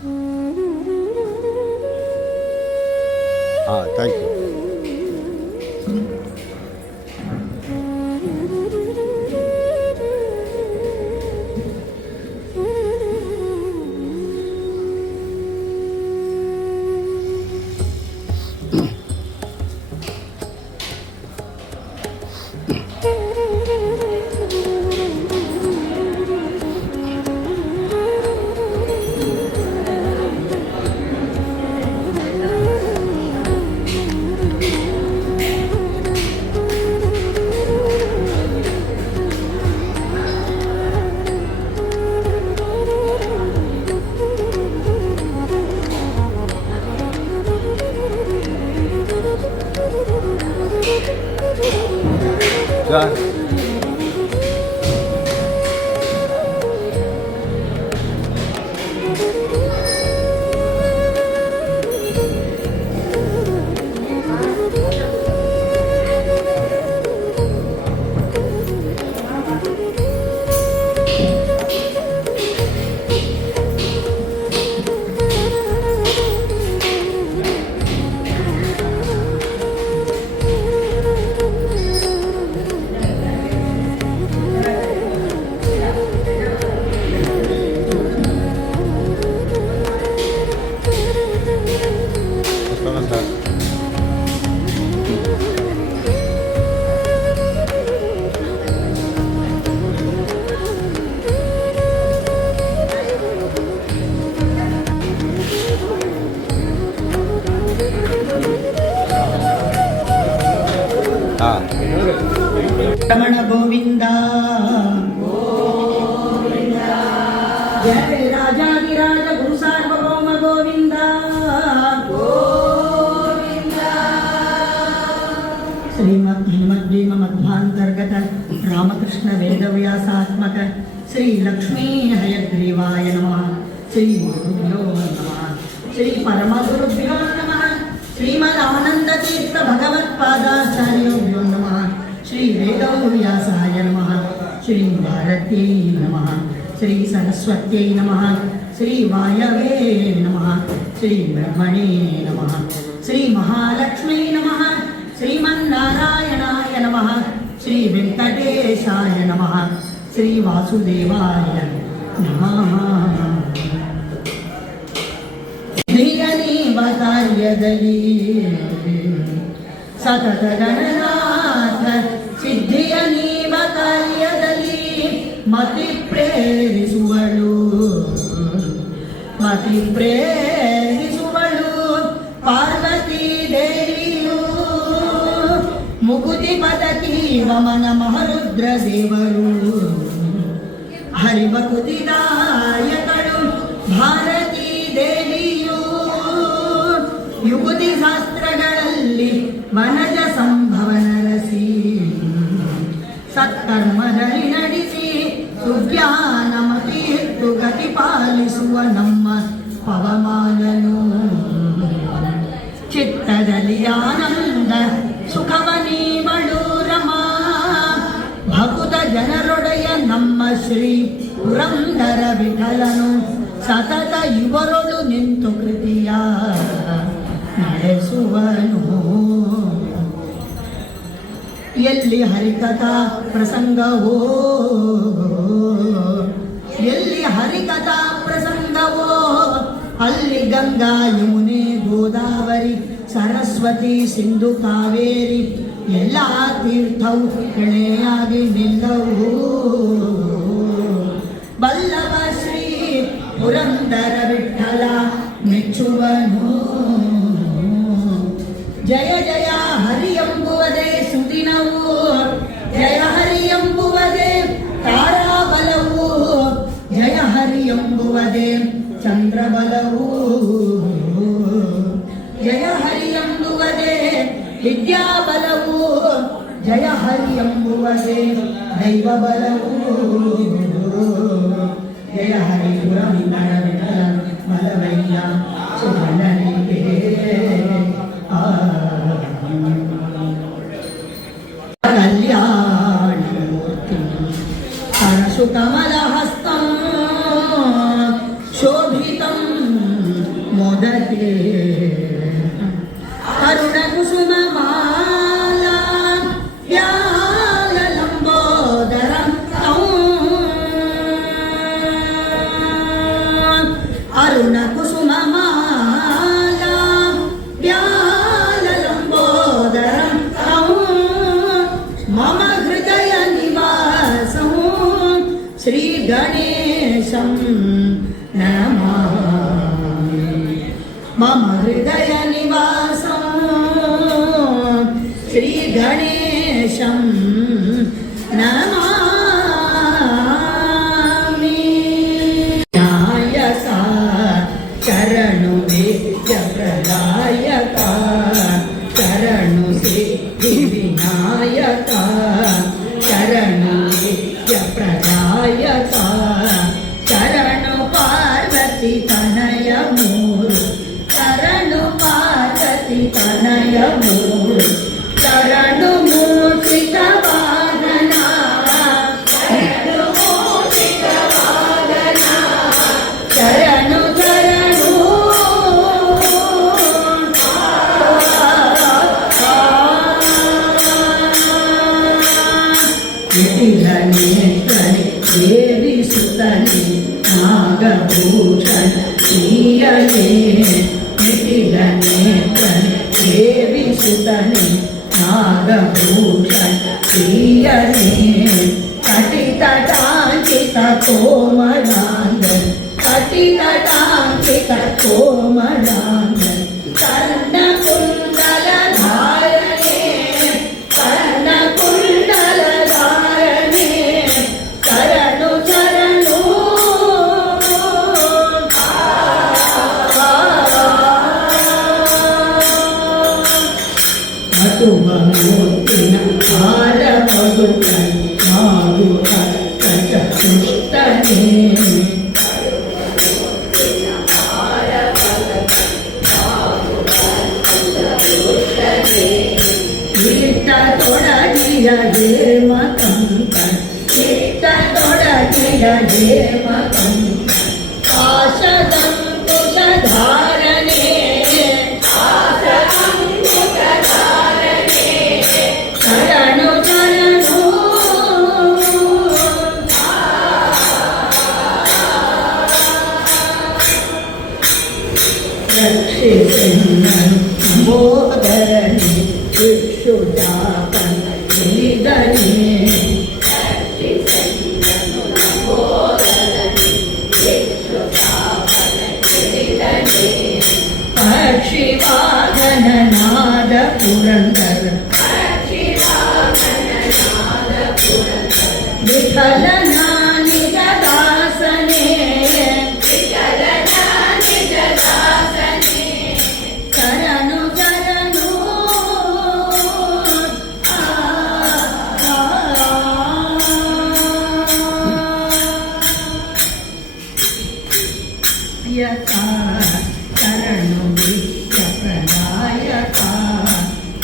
Thank you. ರಮಣ ಗೋವಿಂದ ಜಯ ರಾಜಾಧಿರಾಜ ಗುರು ಸಾರ್ವಭೌಮ ಗೋವಿಂದ ಶ್ರೀಮದ್ ಹನುಮದ್ವೀಮ ಮಧ್ವಾಂತರ್ಗತ ರಾಮಕೃಷ್ಣ ವೇದವ್ಯಾಸಾತ್ಮಕ ಶ್ರೀ ಲಕ್ಷ್ಮೀ ಹಯಗ್ರೀವಾಯ ನಮಃ. ಶ್ರೀ ಗುರುಭ್ಯೋ ನಮಃ. ಶ್ರೀ ಪರಮಗುರುಭ್ಯೋ ನಮಃ. ಶ್ರೀಮದ್ ಆನಂದ ತೀರ್ಥ ಭಗವತ್ಪಾದಾಚಾರ್ಯೋಭ್ಯೋ ನಮಃ. ಶ್ರೀ ವೇದವ್ಯಾಸಾಯ ನಮಃ. ಶ್ರೀ ಭಾರತ್ಯೈ ನಮಃ. ಶ್ರೀ ಸರಸ್ವತ್ಯೈ ನಮಃ. ಶ್ರೀ ವಾಯವೇ ನಮಃ. ಶ್ರೀ ಬ್ರಹ್ಮಣೇ ನಮಃ. ಶ್ರೀ ಮಹಾಲಕ್ಷ್ಮೀ ನಮಃ. ಶ್ರೀಮನ್ನಾರಾಯಣಾಯ ನಮಃ. ಶ್ರೀ ವೆಂಕಟೇಶಾಯ ನಮಃ. ಶ್ರೀ ವಾಸುದೇವಾಯ ನಮಃ. ಕಾರ್ಯದಲ್ಲಿ ಸತತ ಗಣನಾಥ ಸಿದ್ಧಿಯ ನೀವ ಕಾರ್ಯದಲ್ಲಿ ಮತಿ ಪ್ರೇರಿಸುವಳು ಪಾರ್ವತೀ ದೇವಿಯು ಮುಕುತಿ ಪದಕಿ ವಮನ ಮಹರುದ್ರ ದೇವರು ಹರಿವಕುತಿದಾಯಕಳು ಭಾರತೀ ದೇವಿಯು ಯುಗುತಿ ಶಾಸ್ತ್ರಗಳಲ್ಲಿ ವನಜ ಸಂಭವನ ರಸಿ ಸತ್ಕರ್ಮದಲ್ಲಿ ನಡೆಸಿ ಸುಜ್ಞಾನ ಮತಿ ಎತ್ತು ಗತಿ ಪಾಲಿಸುವ ನಮ್ಮ ಪವಮಾನನು ಚಿತ್ತದಲ್ಲಿ ಆನಂದ ಸುಖವ ನೀವಳು ರಮಾ ಭಕುತ ಜನರೊಡೆಯ ನಮ್ಮ ಶ್ರೀ ಪುರಂದರ ವಿಠಲನು ಸತತ ಇವರೊಳು ನಿಂತು ಕೃತಿಯ ನಡೆಸುವನು. ಎಲ್ಲಿ ಹರಿಕಥಾ ಪ್ರಸಂಗವೋ ಅಲ್ಲಿ ಗಂಗಾ ಯಮುನೆ ಗೋದಾವರಿ ಸರಸ್ವತಿ ಸಿಂಧು ಕಾವೇರಿ ಎಲ್ಲ ತೀರ್ಥವು ಎಣೆಯಾಗಿ ನಿಲ್ಲವು. ಬಲ್ಲವ ಶ್ರೀ ಪುರಂದರ ವಿಠಲ ಮೆಚ್ಚುವನು. ಜಯ ಜಯ ಹರಿ ಎಂಬುವುದೇ ಸುದಿನವು, ಜಯ ಹರಿ ಎಂಬುವುದೇ ತಾರಾಬಲವು, ಜಯ ಹರಿ ಎಂಬುವುದೇ ಚಂದ್ರಬಲವು, ಜಯ ಹರಿ ಎಂಬುವುದೇ ವಿದ್ಯಾಬಲವು, ಜಯ ಹರಿ ಎಂಬುವುದೇ ದೈವ ಬಲವು. ಜಯ ಹರಿ ಪುರಂದರ ವಿಠಲ ಮಲವಯ್ಯ ಸುವರ್ಣನಿಗೆ ಕಲ್ಯಾಣಮೂರ್ತಿ ಹರಸು ಕಮಲಹಸ್ತಂ ಶೋಭಿತಂ अरुणकुसुममाला व्याललम्बोदरं तं मम हृदयनिवासं श्रीगणेशं नमामि। मम हृदयनिवासं श्रीगणेशं नमामि। नायका शरणु विद्याप्रदायका शरणु सिद्धिविनायका शरणु विद्याप्रदायका शरणु पार्वती तनय मूर्ति शरणु पार्वती तनय मूर्ति शरणु मूर्छित वाहना शरणु मूर्छित वाहना शरणु शरणु नितिलनेत्रने देवी सुतने नागभूषण प्रियने नितिलनेत्रने देवी सुतने नागभूषण प्रियने कटितटाङ्कित कोमलाङ्ग कटितटाङ्कित कोमलाङ्ग कर्णकुण्डलधारणे कर्णकुण्डलधारणे शरणु शरणु मधुमूर्तिन हारमधुकन् माधुकटचतुष्टने कीर्ततोडगिय हेमकङ्कण कीर्ततोडगिय हेमकङ्कण पाशदङ्कुशधारणे शरणु शरणु रक्षिसिंहन् बोधरणे भिक्षुदापन् गिरिधने पक्षिवाहननाद पुरन्दर विठलना निजदासने शरणु शरणु यथा शरणु विद्याप्रदायका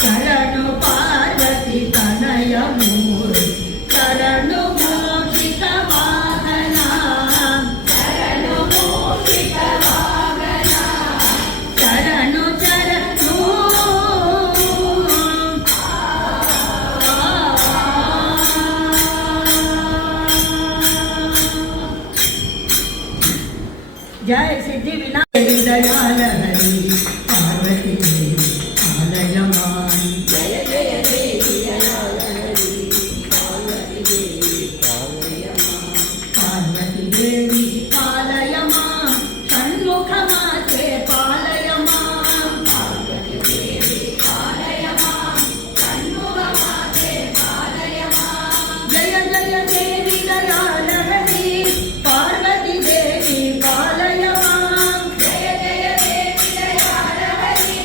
शरणु पार्वती तनय मूर्ति शरणु मोक्षित वाहना शरणु मोक्षित वाहना शरणु शरणु जय सिद्धि विनायक दयाल हरि पार्वती देवी आलयमान जय जय देवी दयाल हरि पार्वती देवी आलयमान पार्वती देवी पालयमान षण्मुख माते पालयमान पार्वती देवी पालयमान षण्मुख माते पालयमान जय जय देवी दयाल हरि पार्वती देवी पालयमान जय जय देवी दयाल हरि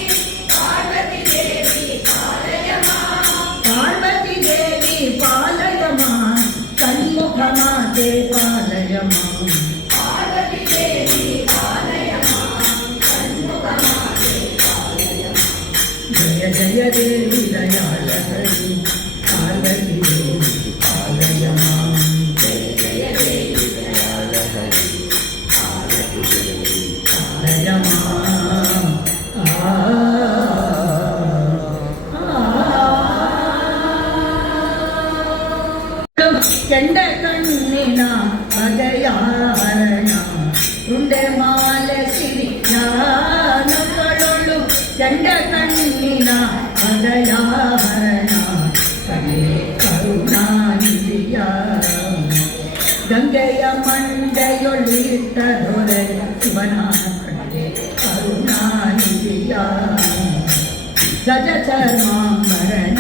ಕೆಂಡ ಕಣ್ಣಿನ ಹೃದಯಾಭರಣ ಕಡೆ ಕರುಣಾನಿಧಿಯ ಗಂಗೆಯ ಮಂಡೆಯೊಳಿಟ್ಟ ದೊರೆ ಶಿವನ ಕಡೆ ಕರುಣಾನಿಧಿಯ ಗಜ ಚರ್ಮಾಂಬರಣ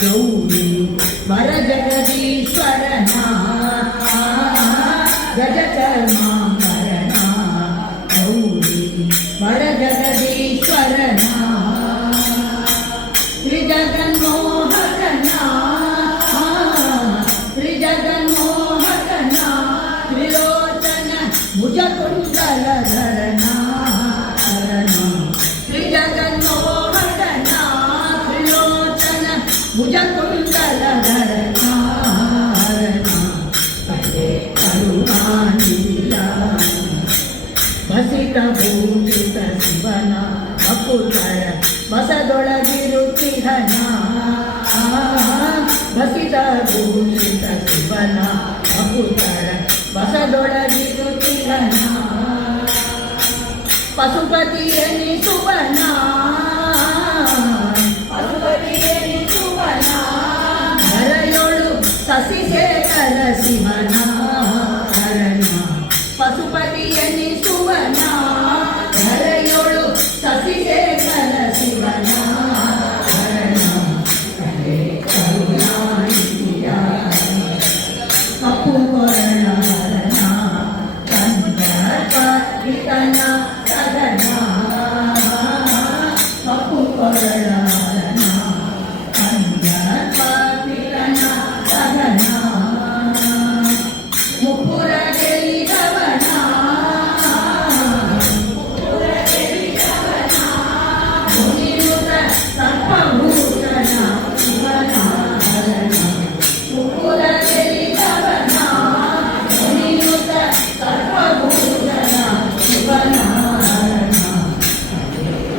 ಗೌರಿ ವರ ಜಗದೀಶ್ವರನ ಗಜ ಚರ್ಮಾಂಬರಣ ಗೌರಿ ವರ ಜಗದೀಶ್ವರನ ತ್ರಿಜಗನ್ಮೋಹಕನ ತ್ರಿಜಗನ್ಮೋಹಕನ ತ್ರಿಲೋಚನ ಭುಜಕುಂಡಲಧರನ ತ್ರಿಜಗನ್ಮೋಹಕನ ತ್ರಿಲೋಚನ ಭುಜಕುಂಡಲಧರನ ಕರುಣಾನಿಧಿಯ ಬಸಿತ ಭೂಷಿತ ಶಿವನ ಅಪುತರ ಬಸದೊಳಗಿರುತ್ತಿಹನ ಬಸಿತ ಭೂಷಿತ ಶಿವನ ಅಪುತರ ಬಸದೊಳಗಿರುತ್ತಿಹನ ಪಶುಪತಿಯನಿಸುವನ ಪಶುಪತಿಯನಿಸುವನ ಹರೆಯೊಳು ಶಶಿಶೇಖರ ಶಿವನ ಹರಣ ಪಶುಪತಿಯನಿಸುವನ ಹರೆಯೊಳು ಶಶಿಶೇಖರ ಶಿವನ ಹರಣ ಕರುಣಾನಿಧಿಯ ಕಪ್ಪು ಕೊರಳ ಹರಣ ಕಂದರ್ಪಿತನ ಸದನ ಕಪ್ಪು ಕೊರಳ ಹರಣ ಕಂದರ್ಪಿತನ ಸದನ ಮುಪ್ಪುರ ಗೆಲಿದವನ ಮುನಿಯುತ ಸರ್ಪಭೂಷಣ ಶಿವನ ಹರಣ ಮುಪ್ಪುರ ಗೆಲಿದವನ ಮುನಿಯುತ ಸರ್ಪಭೂಷಣ ಶಿವನ ಹರಣ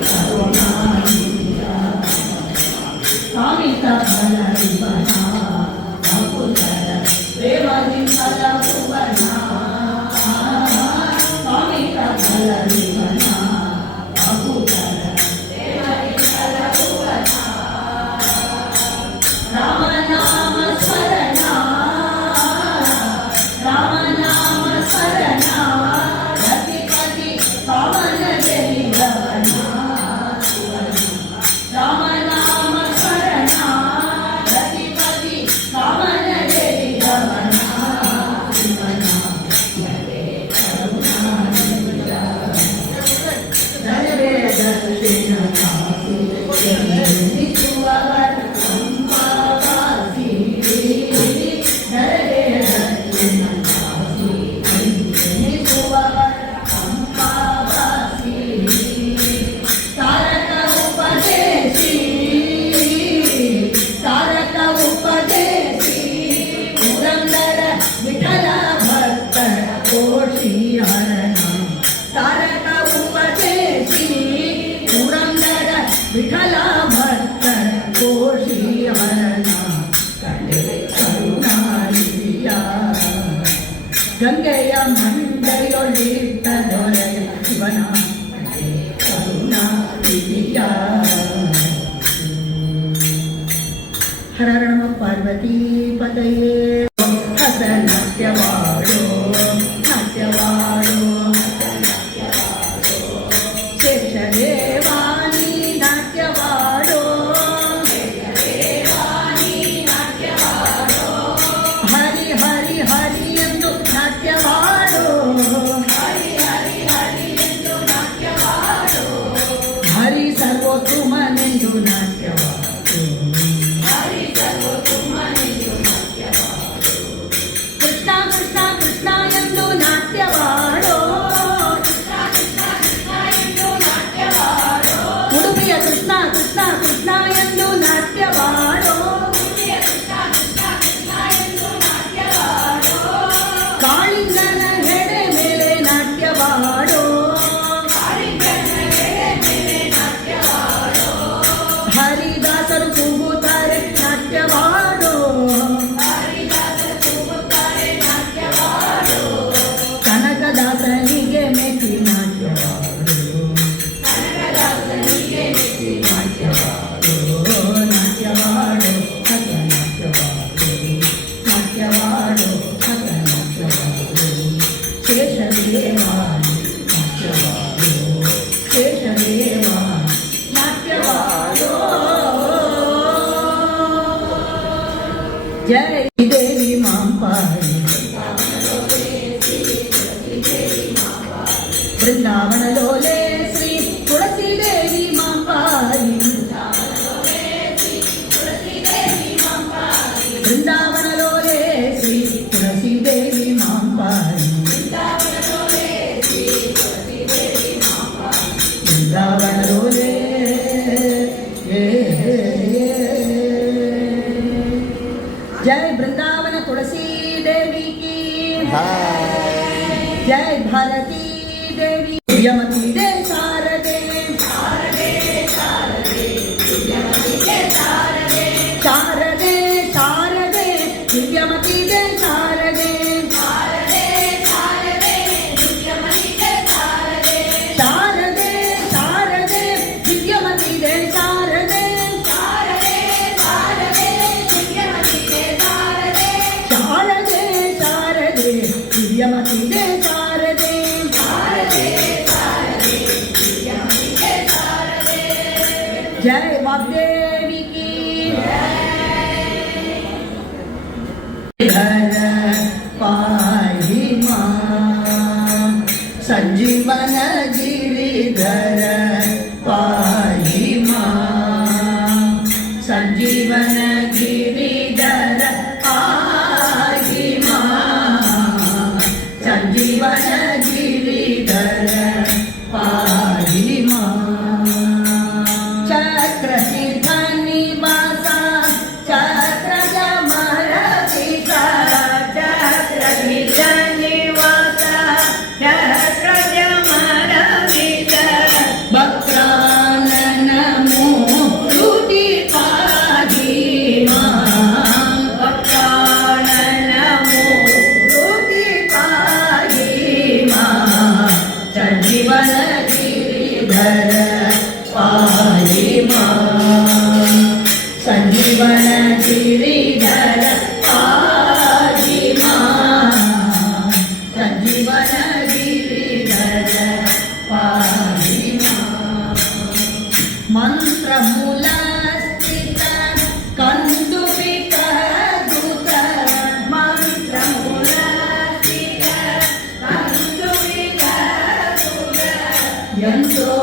ಕರುಣಾನಿಧಿಯ ಕಾಮಿತ ಫಲ ಶಿವನ ಅಪುತರ ಪ್ರೇಮದಿ ಫಲ ಭುವನ ಕಾಮಿತ ಫಲ ಶಿವನ ಅಪುತರ ಪ್ರೇಮದಿ ಫಲ ಭುವನ ರಾಮನಾಮ ಸ್ಮರಣ ರಾಮನಾಮ ಸ್ಮರಣ ರತಿಪತಿ ಪವನ ಗೆಲಿದವನ ರಾಮನಾಮ ಸ್ಮರಣ ರತಿಪತಿ ಪವನ ಗೆಲಿದವನ ಶಿವನ ಕರುಣಾನಿಧಿಯ ನರವೇ ದರ್ಶನ ಕಾಸಿ ಎನ್ನಿಸುವವರ ಸಂಪಾವಾಸಿ ನರವೇ ದರ್ಶನ ಕಾಸಿ ಎನ್ನಿಸುವವರ ಸಂಪಾವಾಸಿ ತಾರಕ ಉಪದೇಶಿ ತಾರಕ ಉಪದೇಶಿ ಪುರಂದರ ವಿಠಲ ಭಕ್ತರ ಕೋಶಿ ಹರಣ ತಾರಕ ಉಪದೇಶಿ ಪುರಂದರ ವಿಠಲ ಭಕ್ತರ ಕೋಶಿ ಹರಣ ಕಡೆ ಕರುಣಾನಿಧಿಯ ಗಂಗೆಯ ಮಂಡೆಯೊಳಿಟ್ಟ ದೊರೆಯ ಶಿವನ ಕಡೆ ಕರುಣಾನಿಧಿಯ ಹರ ನಮ ಪಾರ್ವತಿ ಪದಯೇ ಹಸ ನಾಟ್ಯವಾಡೋ ನಾಟ್ಯವಾಡೋ ಶೇಷದೇವಾನಿ ನಾಟ್ಯವಾಡೋ ಹರಿ ಹರಿ ಹರಿ ಎಂದು ನಾಟ್ಯವಾಡೋ ಹರಿ ಸರ್ವೋತ್ತಮನೆಂದು ನಾಟ್ಯವಾಡೋ वृंदावनलोले श्री तुलसी देवी मां पाहि वृंदावनलोले श्री तुलसी देवी मां पाहि वृंदावनलोले जय वृंदावन तुलसी देवी की जय भारती देवी दिव्यमती दे शारदे शारदे शारदे दिव्यमती दे शारदे शारदे शारदे दिव्यमती दे शारदे शारदे शारदे दिव्यमती दे शारदे शारदे शारदे दिव्यमती दे शारदे शारदे शारदे दिव्यमती दे शारदे शारदे शारदे दिव्यमती दे शारदे जय वाग्देवी की घर पाहि मां संजीवन गिरिधर पाहि मां संजीवन गिरिधर पाहि मां संजीवन गिरिधर पाहि मां संजीवन गिरिधर पाहि मां संजीवन गिरिधर पाहि मां मंत्रमूल स्थित कंदुपित दूत मंत्रमूल स्थित कंदुपित दूत यंतो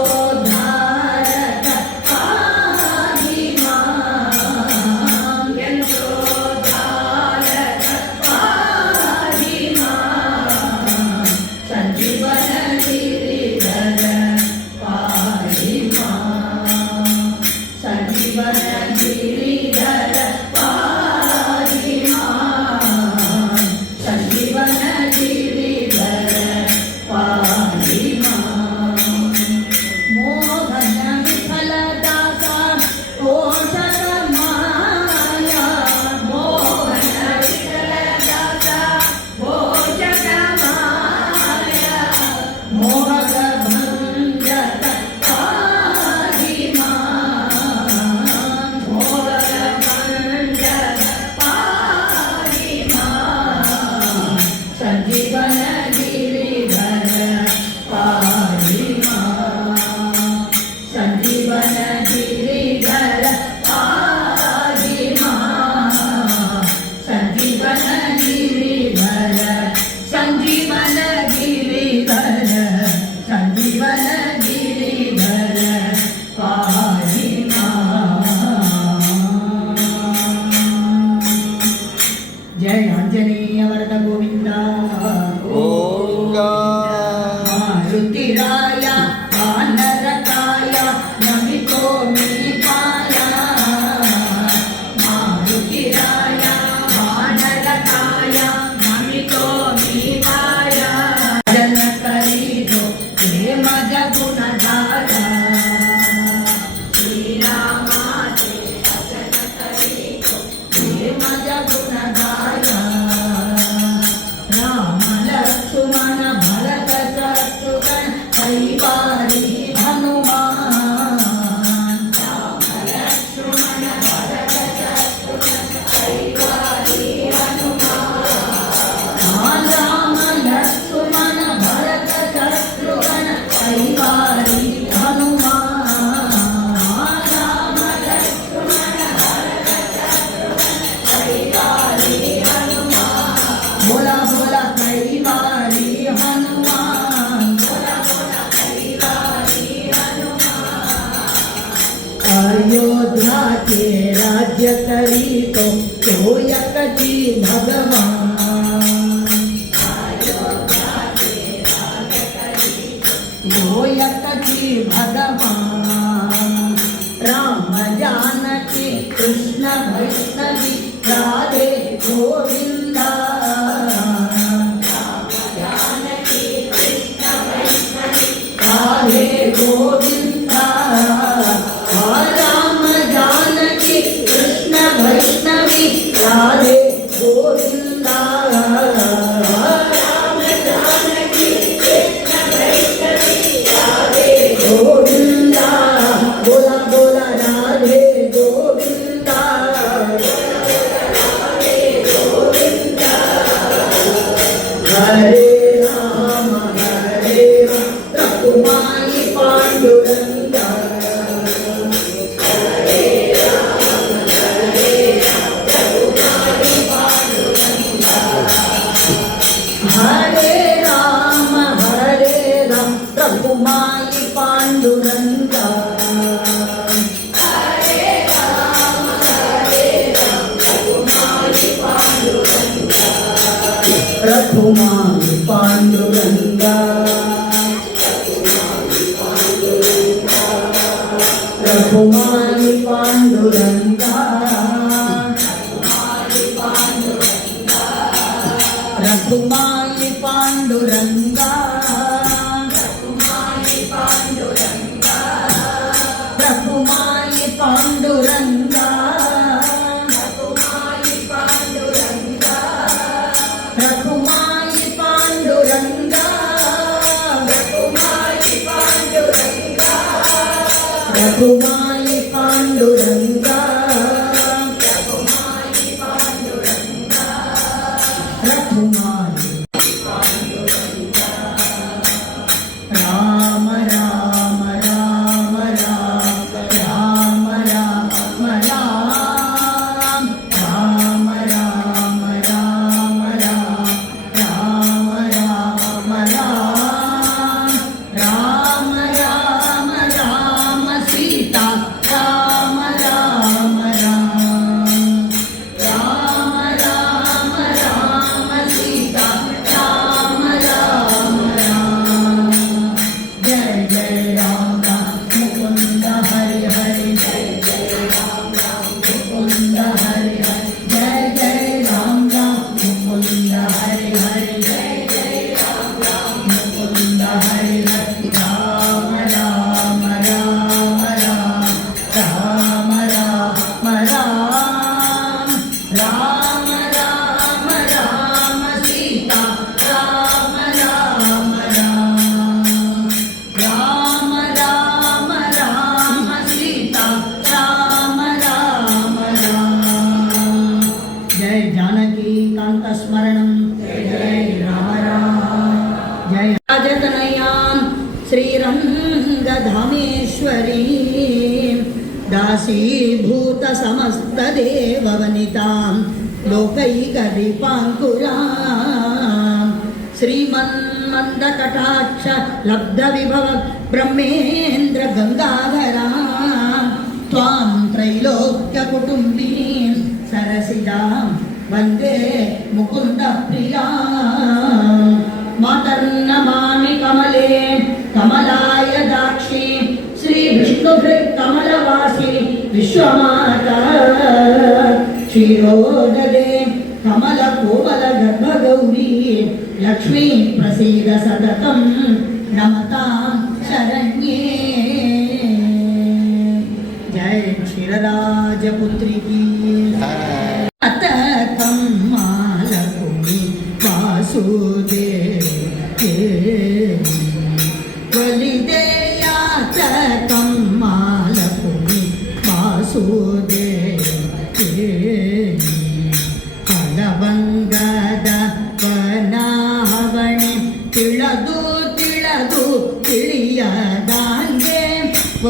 जय आंजनेय वरद गोविंद मारुतिराय वानरकाय नमितो मे पाय मारुतिराय वानरकाय नमितो मे पाय जन करितो प्रेम जगुणधार श्री रामा जन करितो प्रेम जगुणधार राम लक्ष्मण भरत शत्रुघ्न कैवारी हनुमान राम लक्ष्मण भरत शत्रुघ्न कैवारी हनुमान राम लक्ष्मण भरत शत्रुघ्न कैवारी के राज्य करी तो एक जी भगवान, एक जी भगवान। राम जानकी कृष्ण वैष्णवी राधे गोविंदा, राधे गोविंदा। राम जानकी कृष्ण वैष्णवी राधे गोविंदा, राम जानकी कृष्ण वैष्णवी राधे गोविंदा। बोला बोला राधे गोविंदा, राधे गोविंदा। हरे राम रघुमाई पांडुरंगा, हरे राम रघुमाई पांडुरंगा। हरे राम रघुमाई पांडुरंगा, हरे राम रघुमाई पांडुरंगा। रघुमाई पांडुरंगा, रघुमाई पांडुरंगा, रघुमाई पांडुरंगा, रघुमाई पांडुरंगा, रघुमाई पांडुरंगा, रघुमाई पांडुरंगा, रघुमाई राम राम राम राम राम राम राम राम राम राम राम राम राम राम राम सीता राम राम राम राम राम राम सीता राम राम राम। जय जय राम राम मुकुंद हरि हरि, जय जय राम राम मुकुंद हरि हरि, जय जय राम राम मुकुंद हरि हरि, जय जय राम राम मुकुंद हरि हरि। राम राम राम राम राम राम राम राम राम सीता राम राम राम राम राम राम सीता राम राम राम। जय जानकी कांत स्मरणं, जय राम राम। जय राजतनयां श्रीरंगधामेश्वरी दासीभूत समस्त देववनितां लोकैकदीपाङ्कुरां श्रीमन्मन्दकटाक्ष लब्धविभव ब्रह्मेन्द्र गङ्गाधरां त्वां त्रैलोक्यकुटुम्बिनीं सरसिजां वन्दे मुकुन्दप्रियां। मातर्नमामि कमले कमलाय दाक्षी श्रीविष्णुभृत्कमलवासी विश्वमाता क्षीरोदरे कमलकोमलगर्भगौरी लक्ष्मी प्रसीद सततं नमतां शरण्ये। जय क्षीरराजपुत्री की अततं मालकुमि वासुदेवे वलिदेयाततं मालकुमि वासुदेवे फलभङ्गद वनाವಣೆ ತಿಳಿದು ತಿಳಿದು ತಿಳಿಯದಾಂಗೆ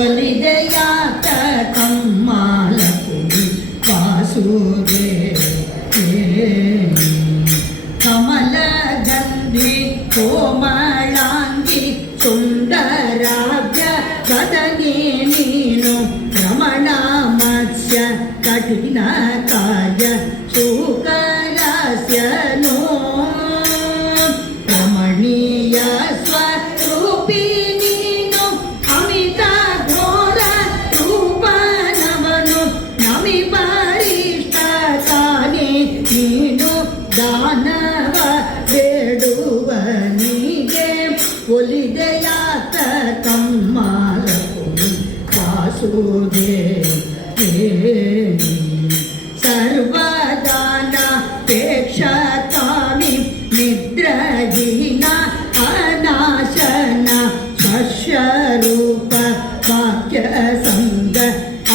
ಒಲಿದೆಯಾತಂ ಮಾಲಕುಮಿ ವಾಸುದೇವೆ ಕಮಲಗಂಧಿ ಕೋಮಳಾಂಗಿ ಸುಂದರಾಭ್ಯ ಕದನೆ ನೀನು ರಮಣ ಮತ್ಸ ಕಠಿಣ ಕಾರ್ಯ ಶೂಕರಸ್ಯನೋ ರಮಣೀಯ ಸ್ವರೂಪಿ ನೀನು ಅಮಿತ ಘೋರ ರೂಪನವನು ನಮಿ ಪರಿಷ್ಟ ತಾನೇ ನೀನು ದಾನವ ಬೇಡುವನಿಗೆ ಒಲಿದೆಯಾತ ಕಮ್ಮಾಲಕುನಿ ವಾಸುದೇವಿ ಸರ್ವದಾನ ಪೇಕ್ಷಕಾಮಿ ನಿದ್ರಹೀನ ಅನಾಶನ ಸ್ವಸ್ವರೂಪ ವಾಕ್ಯ ಸಂಗ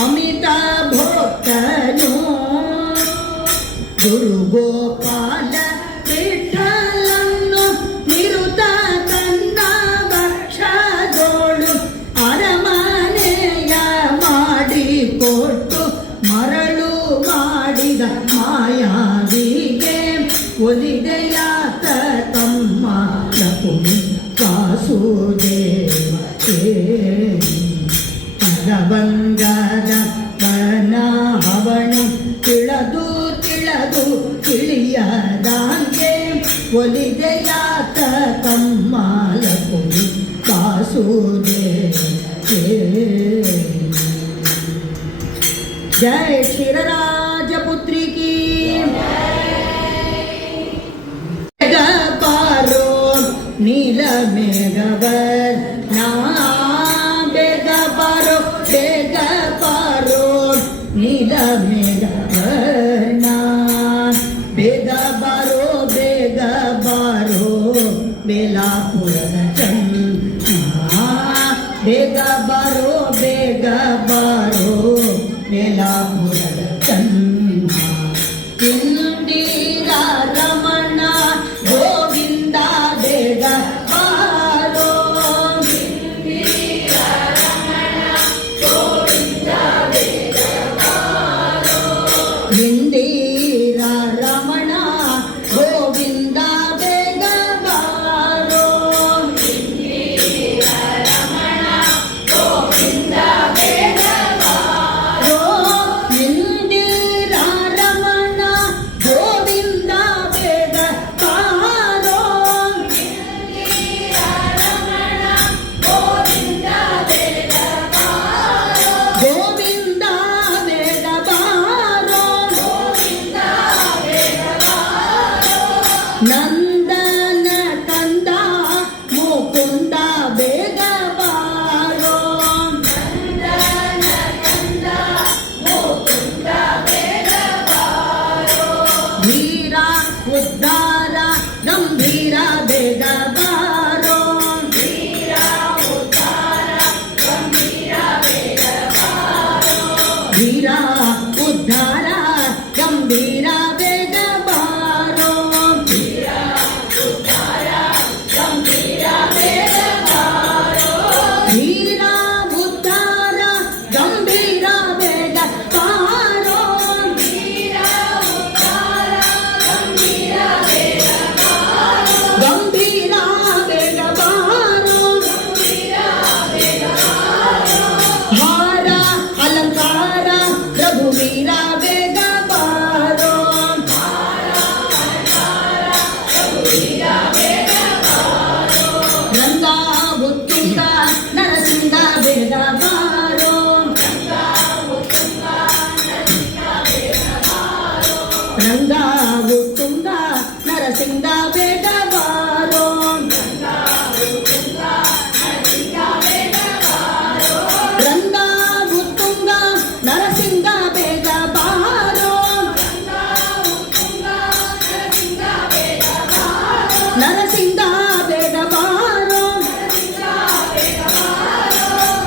ಅಮಿತ ಭೋಕ್ತನೋ ಗುರುಗೋಪಾಲ ವಿಠಲನ್ನು ನಿರುತ ತನ್ನ ಭಕ್ಷದೋಳು ಅರಮನೆಯ ಮಾಡಿಕೊಟ್ಟು ಮರಳು ಮಾಡಿದ ಮಾಯಾವಿಗೆ ಒಲಿದೆಯಾತ ತಮ್ಮ ಲಕುಮಿ ವಾಸುದೇವ ಭಗವಂಗದ ವನ ಹವಣು ತಿಳಿದು ತಿಳಿಯದಾಂಗೆ ಒಲಿದೆಯಾತ ತಮ್ಮ ಲಕುಮಿ ವಾಸುದೇವ जय क्षीरराजपुत्री की पारो नील मेघवर ना बेग पारो नील मेघवर ना बेग पारो बेलापुರದ चंद्र बेग पारो बेलापुರದ ಚಂದ್ರ ಇಂದಿರ ರಮಣ ಗೋವಿಂದ ಬೇಗ ಬಾರೋ ಇಂದಿರ ರಮಣ ಗೋವಿಂದ ಬೇಗ ಬಾರೋ ಇಂದಿರ ರಮಣ ಗೋವಿಂದ ಬೇಗ ಬಾರೋ ಇಂದಿರ ರಮಣ ಗೋವಿಂದ ಬೇಗ ನಂದನ ಕಂದ ಮುಕುಂದ ಬೇಗ ಬಾರೋ ನಂದನ ಕಂದ ಮುಕುಂದ ಬೇಗ ಬಾರೋ ವೀರ ಉದ್ಧಾರ ಗಂಭೀರ ಬೇಗ ಬಾರೋ ವೀರ ಉದ್ಧಾರ ಗಂಭೀರ ಬೇಗ ಬಾರೋ ವೀರ ಉದ್ಧಾರ ಗಂಭೀರ ಬೇಗ ಬಾರೋ ರಂಗ ಉತ್ತುಂಗ ನರಸಿಂಗ ಬೇಗ ಬಾರೋ ರಂಗ ಉತ್ತುಂಗ ನರಸಿಂಗ ಬೇಗ ಬಾರೋ ನರಸಿಂಗ ಬೇಗ ಬಾರೋ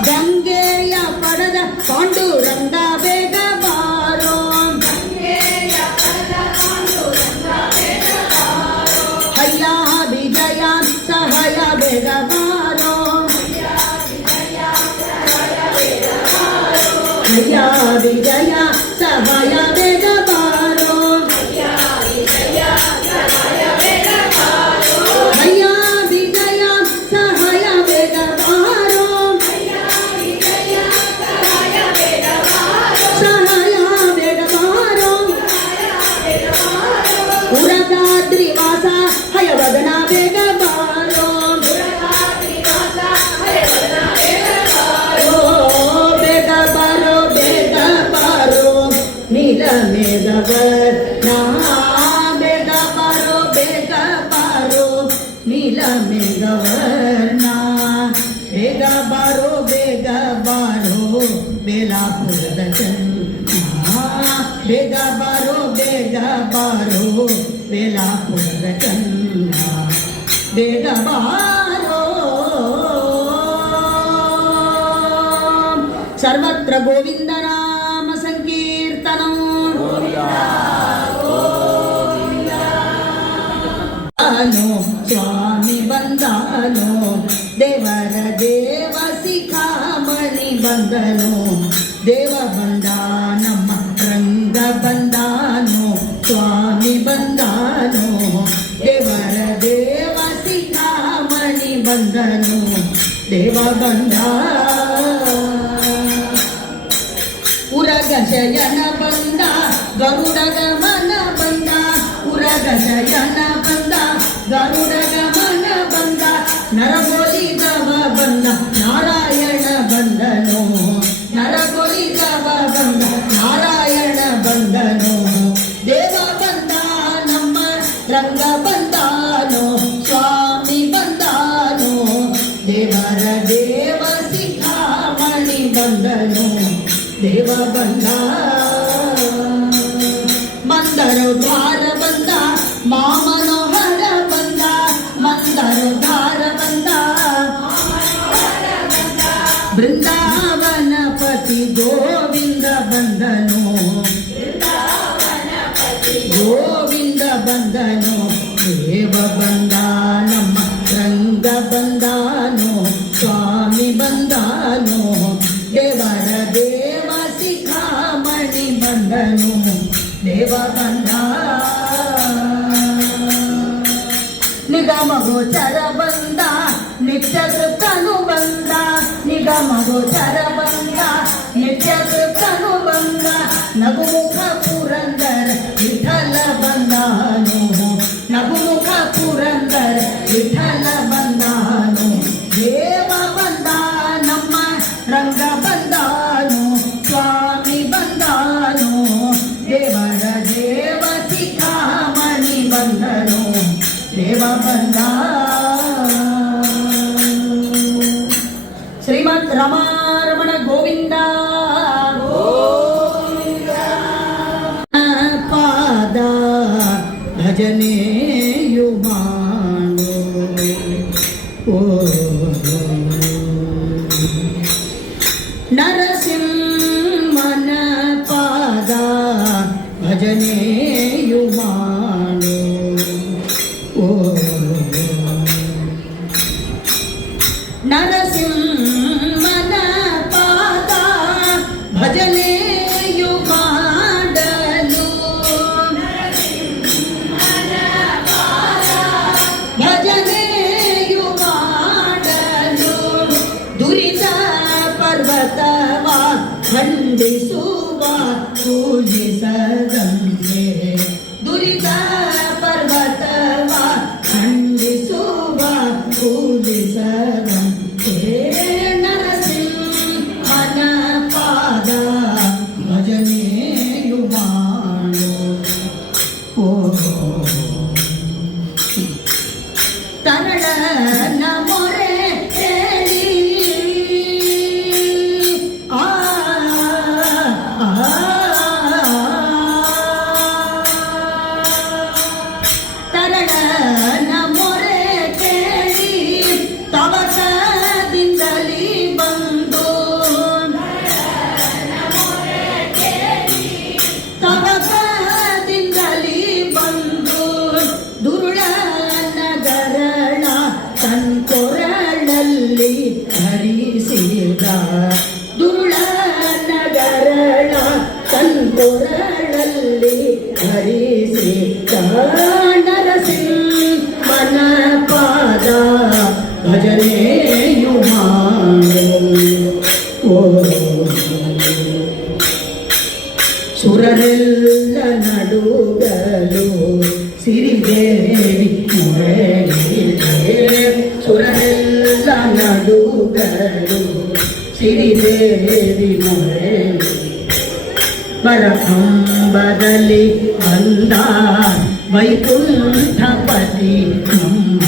ಗಂಗೆಯ ಪಡೆದ ಪಾಂಡುರಂಗ ಬೇಗ ಬಾರೋ ಹಯ್ಯ ವಿಜಯ ಸಹಾಯ ಬೇಗ ಬಾರೋ ಹಯ್ಯ ವಿಜಯ ಸಹಾಯ ಬೇಗ ಬಾರೋ ಹಯ್ಯ ವಿಜಯ ಸಹಾಯ ಬೇಗ ಬಾರೋ ಸಹಾಯ ಬೇಗ ಬಾರೋ ಮೇಘವರ್ಣ ಬೇಗ ಬಾರೋ ಬೇಗ ಬಾರೋ ನೀಲ ಮೇಘವರ್ಣ ಬೇಗ ಬಾರೋ ಬೇಲಾಪುರದ ಚನ್ನ ಬೇಗ ಬಾರೋ ಬೇಲಾಪುರದ ಚನ್ನ ಬೇಗ ಬಾರೋ ಸರ್ವತ್ರ ಗೋವಿಂದ ನಾಮ ಸಂಕೀರ್ತನಂ ಸ್ವಾಮಿ ಬಂದಾನೋ ದೇವರ ದೇವ ಶಿಖಾಮಣಿ ಬಂದನು ದೇವ ಬಂದ ನಮ್ಮ ರಂಗ ಬಂದಾನೋ ಸ್ವಾಮಿ ಬಂದಾನೋ ದೇವರ ದೇವ ಶಿಖಾಮಣಿ ಬಂದನು ದೇವ ಬಂದ ಉರಗ ಶಯನ ಬಂದ ಗರುಡ ಗಮನ ಬಂದ ಉರಗ ಶಯನ ಬಂದ ಗರುಡ ಗಮನ ಬಂದ ನರಗೋಲಿದವ ಬಂದ ನಾರಾಯಣ ಬಂದನು ನರಗೋಲಿದವ ಬಂದ ನಾರಾಯಣ ಬಂದನು ದೇವ ಬಂದ ನಮ್ಮ ರಂಗ ಬಂದಾನೋ ಸ್ವಾಮಿ ಬಂದಾನೋ ದೇವರ ದೇವ ಶಿಖಾಮಣಿ ಬಂದನು ದೇವ ಬಂದ ಮಂದರು ದ್ವಾರ ಬಂದ ಮಾಮನೋಹರ ಬಂದ ಮಂದರು ದ್ವಾರ ಬಂದ ಬೃಂದಾವನ ಪತಿ ಗೋವಿಂದ ಬಂದನು ಗೋವಿಂದ ಬಂದನು ದೇವ ಬಂದ ನಮ್ಮ ರಂಗ ಬಂದಾನೋ ಸ್ವಾಮಿ ಬಂದಾನೋ ದೇವರ ದೇವ ಶಿಖಾಮಣಿ ಬಂದನು ದೇವ ಬಂದ ನಿಗಮ ಗೋಚರ ಬಂದ ನಿತ್ಯ ಕೃತನು ಬಂದ ನಿಗಮ ಗೋಚರ ಬಂದ ನಿತ್ಯ ಕೃತನು ಬಂದ ನಗುಮುಖ ಪುರಂದರ ವಿಠಲ ಬಂದಾನು ನಗುಮುಖ ಪುರಂದರ ವಿಠಲ ಬಂದಾನು ದೇವ ಬಂದ ನಮ್ಮ ರಂಗ ಬಂದಾನು ಸ್ವಾಮಿ ಬಂದಾನು ದೇವರ ದೇವ ಶಿಖಾಮಣಿ ಬಂದನು ದೇವ ಬಂದ ಶ್ರೀಮದ್ ರಮಾರಮಣ ಗೋವಿಂದ ಪಾದ ಭಜನೆಯು ಮಾಡು ಓ ನರಸಿಂಹನ ಪಾದ ಭಜನೆಯು ಮಾಡು ಓ ನರಸಿಂಹನ ಪಾದ ಭಜನೆಯು ಮಾಡಲು ಭಜನೆಯು ಮಾಡಲು ದುರಿತ ಪರ್ವತವ ಖಂಡಿಸುವ ಪೂಜಿಸದಂತೆ ದುರಿತ ಪರ್ವತವ ಖಂಡಿಸುವ ಪೂಜಿಸದಂತೆ ನರಸಿಂಹನ ಪಾದ ಭಜನೆಯು ಮಾಡು ಓ ತರಳನ ಮೊರೆ ಕೇಳಿ ಆ ತರಳನ ಮೊರೆ ಕೇಳಿ ತವಕದಿಂದಲಿ ಬಂದು ತವಕದಿಂದಲಿ ಬಂದು ದುರುಳ ನಗರಳ ತನ್ಕೊರಳಲ್ಲಿ ಧರಿಸಿದ ದುರುಳ ನಗರಳ ತನ್ಕೊರಳಲ್ಲಿ ಧರಿಸಿದ ನರಸಿಂಹನ ಪಾದ ಭಜನೆಯು ಮಾಡು ಓ ಸುರರೆಲ್ಲ ನಡುಗಲು ಸಿರಿದೇವಿ ಮೊರೆಯಿದೆ ಸುರರೆಲ್ಲ ನಡುಗಲು ಸಿರಿದೇವಿ ಮೊರೆ ಪರಕಂಬದಲ್ಲಿ ಬಂದ ವೈಕುಂಠಪತಿ ನಮ್ಮ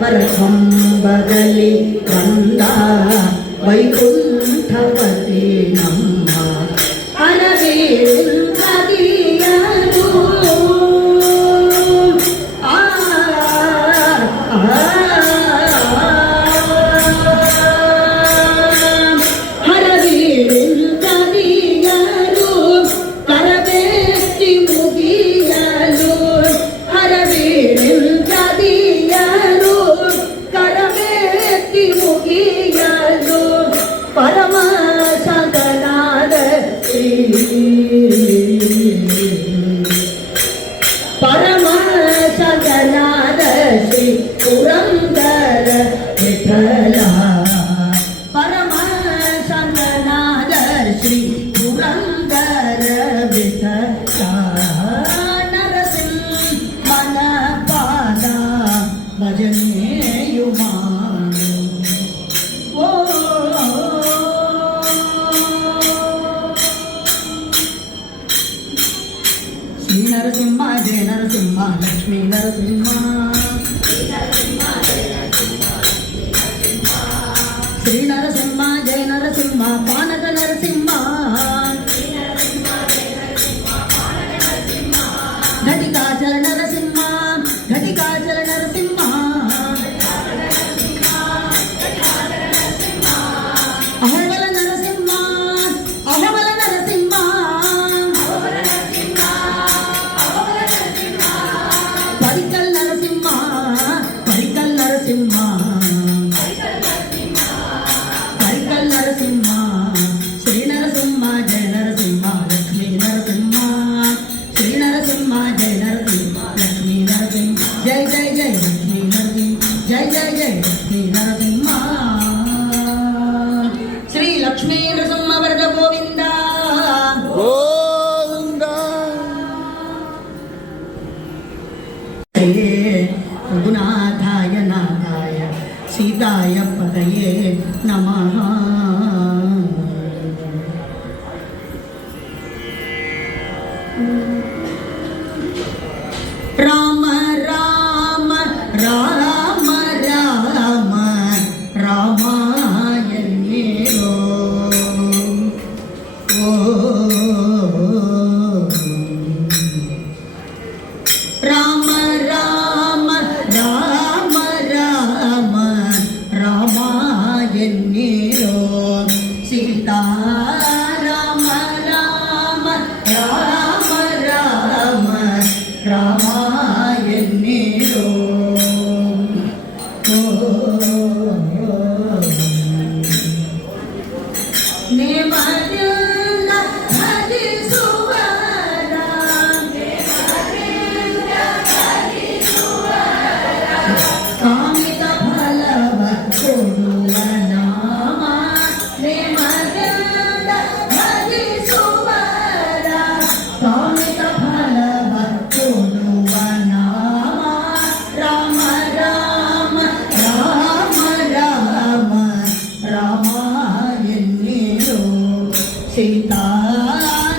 ಪರಕಂಬದಲ್ಲಿ ಬಂದ ವೈಕುಂಠಪತಿ ನಮ್ಮ ಅರವೇರು ಕದಿಯರು ಪರಮ ಸಗನಾದ ಪರಮ ಸಗನಾದ ಶ್ರೀ ಪುರಂದರ ವಿಠಲ ಪರಮ ಸಗನಾದ ಶ್ರೀ ಪುರಂದರ ವಿಠಲ ನರಸಿಂಹನ ಪಾದ ಭಜನೆಯು ಮಾಡು ಶ್ರೀ ನರಸಿಂಹ ಜಯ ನರಸಿಂಹ ಲಕ್ಷ್ಮೀ ನರಸಿಂಹ ಶ್ರೀ ನರಸಿಂಹ ಜಯ ನರಸಿಂಹ ಪಾನಕ ನರಸಿಂಹ ಘಟಿಕಾಚಲ ನರಸಿಂಹ ಘಟಿಕಾಚಲ ನರಸಿಂಹ ಅಹವಲ ನರಸಿಂಹ ಅಹವಲ ನರಸಿಂಹ ಪರಿಕಲ್ ನರಸಿಂಹ ಪರಿಕಲ್ ನರಸಿಂಹ ಪರಿಕಲ್ ನರಸಿಂಹ ಶ್ರೀ ನರಸಿಂಹ ಜಯ ನರಸಿಂಹ ಲಕ್ಷ್ಮೀ ನರಸಿಂಹ ಶ್ರೀ ನರಸಿಂಹ ಜಯ ನರಸಿಂಹ ಲಕ್ಷ್ಮೀ ನರಸಿಂಹ ಜಯ ಜಯ ಜಯ ಲಕ್ಷ್ಮೀ ನರಸಿಂಹ ಜಯ ಜಯ ಜಯ ಲಕ್ಷ್ಮೀ ನರಸಿಂಹ ಶ್ರೀ ಲಕ್ಷ್ಮೀ ನರಸಿಂಹ ವರದ ಗೋವಿಂದ ಗೋವಿಂದ ರಘುನಾಥಾಯ ನಾಥಾಯ ಸೀತಾಯ ಪದಯೇ ನಮಃ ರಾಮ ರಾಮ ರಾಮ ರಾಮ ರಾಮಾಯಣೇರೋ ರಾಮ ರಾಮ ರಾಮ ರಾಮ ರಾಮಾಯಣೇರೋ ಸೀತಾ ರಾಮ ರಾಮ ರಾಮ ರಾಮ ರಾಮಾಯಣೇರೋ ನೇಮದಿಂದ ಭಜಿಸುವರ ಕಾಮಿತ ಫಲವ ಕೊಡುವ ನಾಮ ನೇಮದಿಂದ ಭಜಿಸುವರ ಕಾಮಿತ ಫಲವ ಕೊಡುವ ನಾಮ ರಾಮ ರಾಮ ರಾಮ ರಾಮ ರಾಮಾಯಣೇರೋ ಸೀತಾ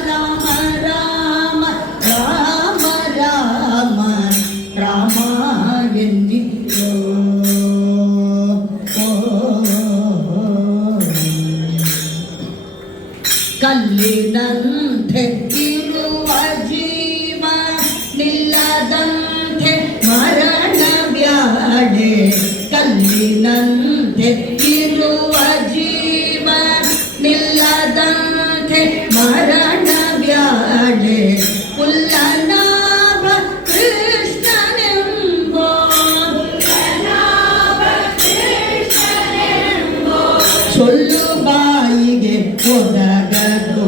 ರಾಮ ರಾಮ ರಾಮ ರಾಮ ರಾಮಾಯಣೇರೋ ಕಲ್ಲಿನಂತೆ ಇರುವ ಜೀವ ನಿಲ್ಲದಂತೆ ಮರಣ ಬ್ಯಾಡೆ ಕಲ್ಲಿನಂತೆ ಇರುವ ಜೀವ ನಿಲ್ಲದಂತೆ ಮರಣ ಬ್ಯಾಡೆ ಕುಲ್ಲನಾಭ ಕೃಷ್ಣನೆಂಬೋ ಸೊಲ್ಲು ಬಾಯಿಗೆ ಒದಗದೋ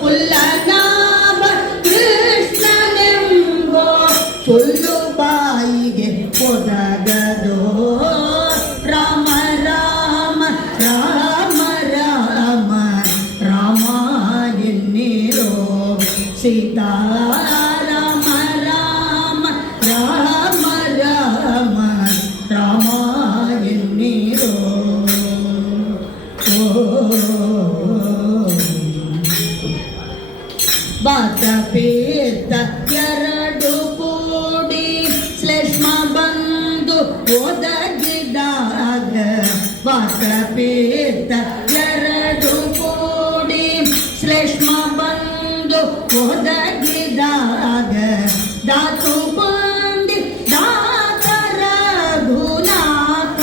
ಕುಲ್ಲನಾಭ ಕೃಷ್ಣನೆಂಬೋ ಸೊಲ್ಲು ಬಾಯಿಗೆ ಒದಗದೋ ರಾಮ ರಾಮ ರಾಮ ರಾಮ ರಾಮಾಯಣೇರೋ ಸೀತಾ ರಾಮ ರಾಮ ರಾಮ ರಾಮ ರಾಮಾಯಣೇರೋ ವಾತಪೇತ ಎರಡು ಕೂಡಿ ಶ್ಲೇಷ್ಮ ಬಂದು ಒದಗಿದಾಗ ಧಾತು ಬಂದಿ ದಾತರ ಗುಣಾಕನೆಂದು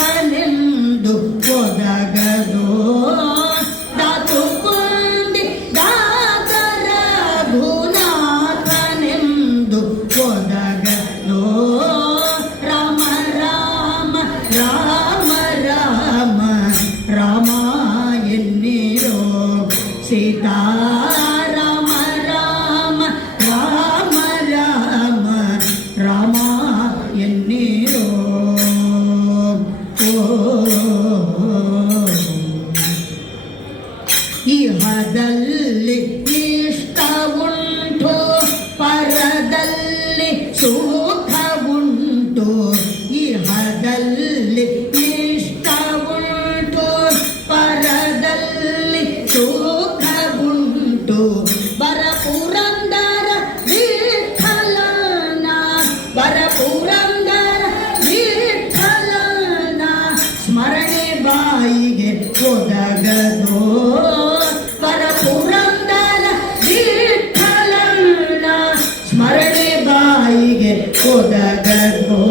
ಒದಗದು ಧಾತು ಬಂದಿ ದಾತರ ಗುಣಾಕನೆಂದು ಒದಗದು ರಾಮ ರಾಮ ರಾಮ ರಾಮ ರಾಮ ಎನ್ನಿರೋ ಸೀತಾ ರಾಮ ರಾಮ ರಾಮ ರಾಮ ರಾಮ ಎನ್ನಿರೋ ಇಹದಲ್ಲಿ ಇಷ್ಟ ಉಂಟು ಪರದಲ್ಲಿ ಸುಖ ಉಂಟು ಇಹದಲ್ಲಿ ಇಷ್ಟ ಉಂಟು ಪರದಲ್ಲಿ ಸುಖ ಉಂಟು ಬರ ಪುರಂದರ ವಿಠಲನ ಬರ ಪುರಂದರ ವಿಠಲನ ಸ್ಮರಣೆ ಬಾಯಿಗೆ ಒದಗದೋ ಬರ ಪುರಂದರ ವಿಠಲನ ಸ್ಮರಣೆ ಬಾಯಿಗೆ ಒದಗದೋ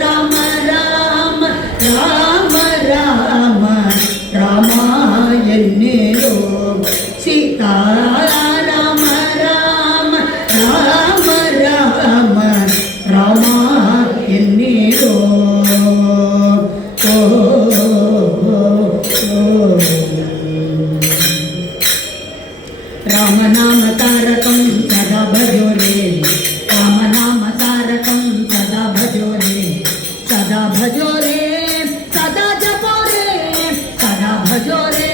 ರಾಮ ರಾಮ ರಾಮ ರಾಮ ರಾಮ ಎನ್ನಿರೋ ಸೀತಾ ರಾಮ ರಾಮ ರಾಮ ರಾಮ ರಾಮ ಎನ್ನಿರೋ ರಾಮ ನಾಮ ತಾರಕಂ ಸದಾ ಭಜೋ ರೇ ರಾಮ ನಾಮ ತಾರಕಂ ಸದಾ ಭಜೋ ರೇ ಸದಾ ಭಜೋ ರೇ ಸದಾ ಜಪೋ ರೇ ಸದಾ ಭಜೋ ರೇ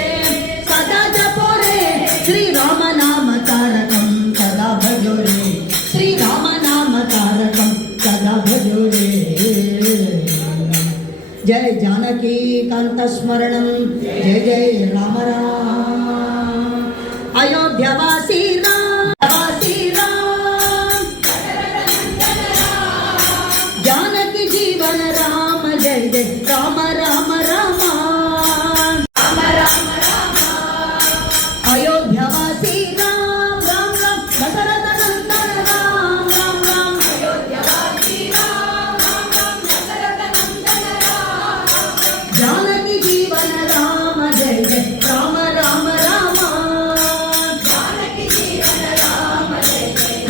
ಸದಾ ಜಪೋ ರೇ ಶ್ರೀರಾಮ ನಾಮ ತಾರಕಂ ಸದಾ ಭಜೋ ರೇ ಶ್ರೀರಾಮ ನಾಮ ತಾರಕಂ ಸದಾ ಭಜೋ ರೇ ಜಯ ಜಾನಕಿ ಕಾಂತ ಸ್ಮರಣಂ ಜಯ ಜಯ ರಾಮ ರಾಮ अयोध्यावासी राम वासी राम जानकी जीवन राम जय जय राम राम राम अयोध्यावासी राम राम राम दशरथ नंदन राम राम राम अयोध्यावासी राम राम राम दशरथ नंदन राम जानकी जीवन राम जय जय राम राम राम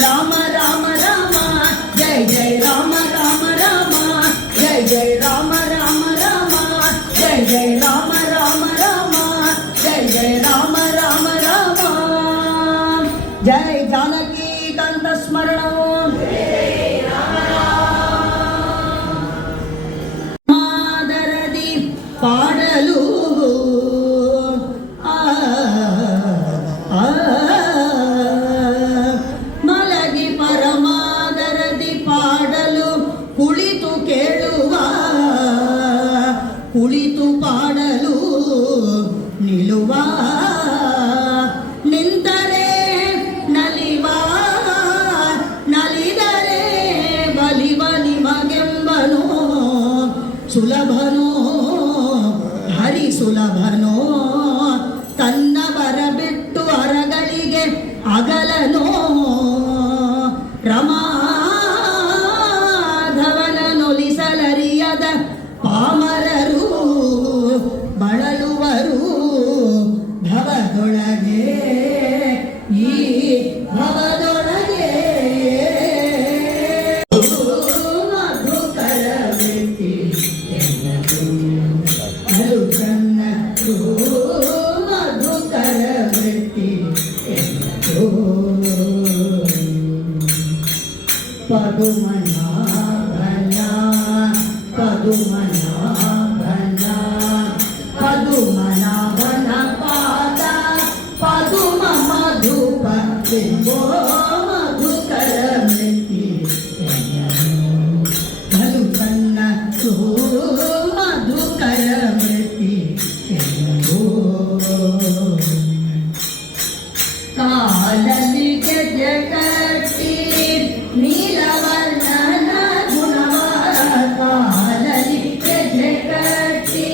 राम राम राम जय जय राम राम राम जय जय राम राम राम जय जय राम राम राम जय जय राम राम राम जय जानकी कांत स्मरणं मादरदी पाडलू ಕುಳಿತು ಕೇಳುವ ಕುಳಿತು ಪಾಡಲು ನಿಲ್ಲುವ ನಿಂತರೆ ನಲಿವ ನಲಿದರೆ ಬಲಿವ ನಿಮಗೆಂಬನು ಸುಲಭನೋ ಹರಿ ಸುಲಭನೋ ತನ್ನ ಬರಬಿಟ್ಟು ಅರಗಳಿಗೆ ಅಗಲನೋ ರಮಾ ಪಾಮರರು ಬಳಲುವರು ಭವದೊಳಗೆ ಈ ಭವದೊಳಗೆ ಮಧುಕರ ವ್ಯಕ್ತಿ ಮಧುಕನ್ನ ಮಧುಕರ ವ್ಯಕ್ತಿ ಪದುಮನಾಭನ ಪದುಮನಾಭನ ಪದುಮನಾಭನ ಪಾದ ಪದುಮ ಮಧುಪ ಬಿಂಬೋ ಮಧುಕರ ಮೆತ್ತಿ ಮಧುಕನ್ನ ಮಧುಕರ ಮೆತ್ತಿ ಕಾಲಲ್ಲಿ ಗೆಜ್ಜೆ ಕಟ್ಟಿ ನೀಲವರ್ಣನ ಗುಣವ ಕಾಲಲ್ಲಿ ಗೆಜ್ಜೆ ಕಟ್ಟಿ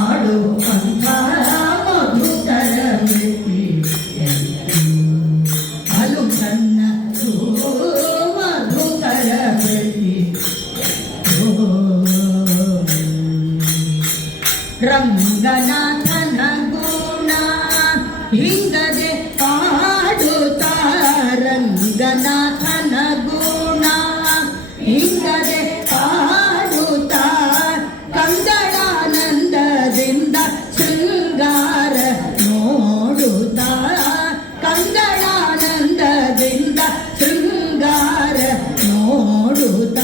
ಮಾಡುವಂಥ ಮಧುಕರ ಮೆಟ್ಟಿ ಬಲು ಚನ್ನ ಮಧುಕರ ಮೆಟ್ಟಿ ರಂಗನಾಥನ ಗುಣ ಹಿಂಗದೆ ಪಾಡುತ್ತ ರಂಗನಾಥನ ಗುಣ ಹಿಂಗದೆ ಪಾಡುತ್ತ ಕಂಗಳಾನಂದದಿಂದ ಶೃಂಗಾರ ನೋಡುತ್ತ ಕಂಗಳಾನಂದದಿಂದ ಶೃಂಗಾರ ನೋಡುತ್ತ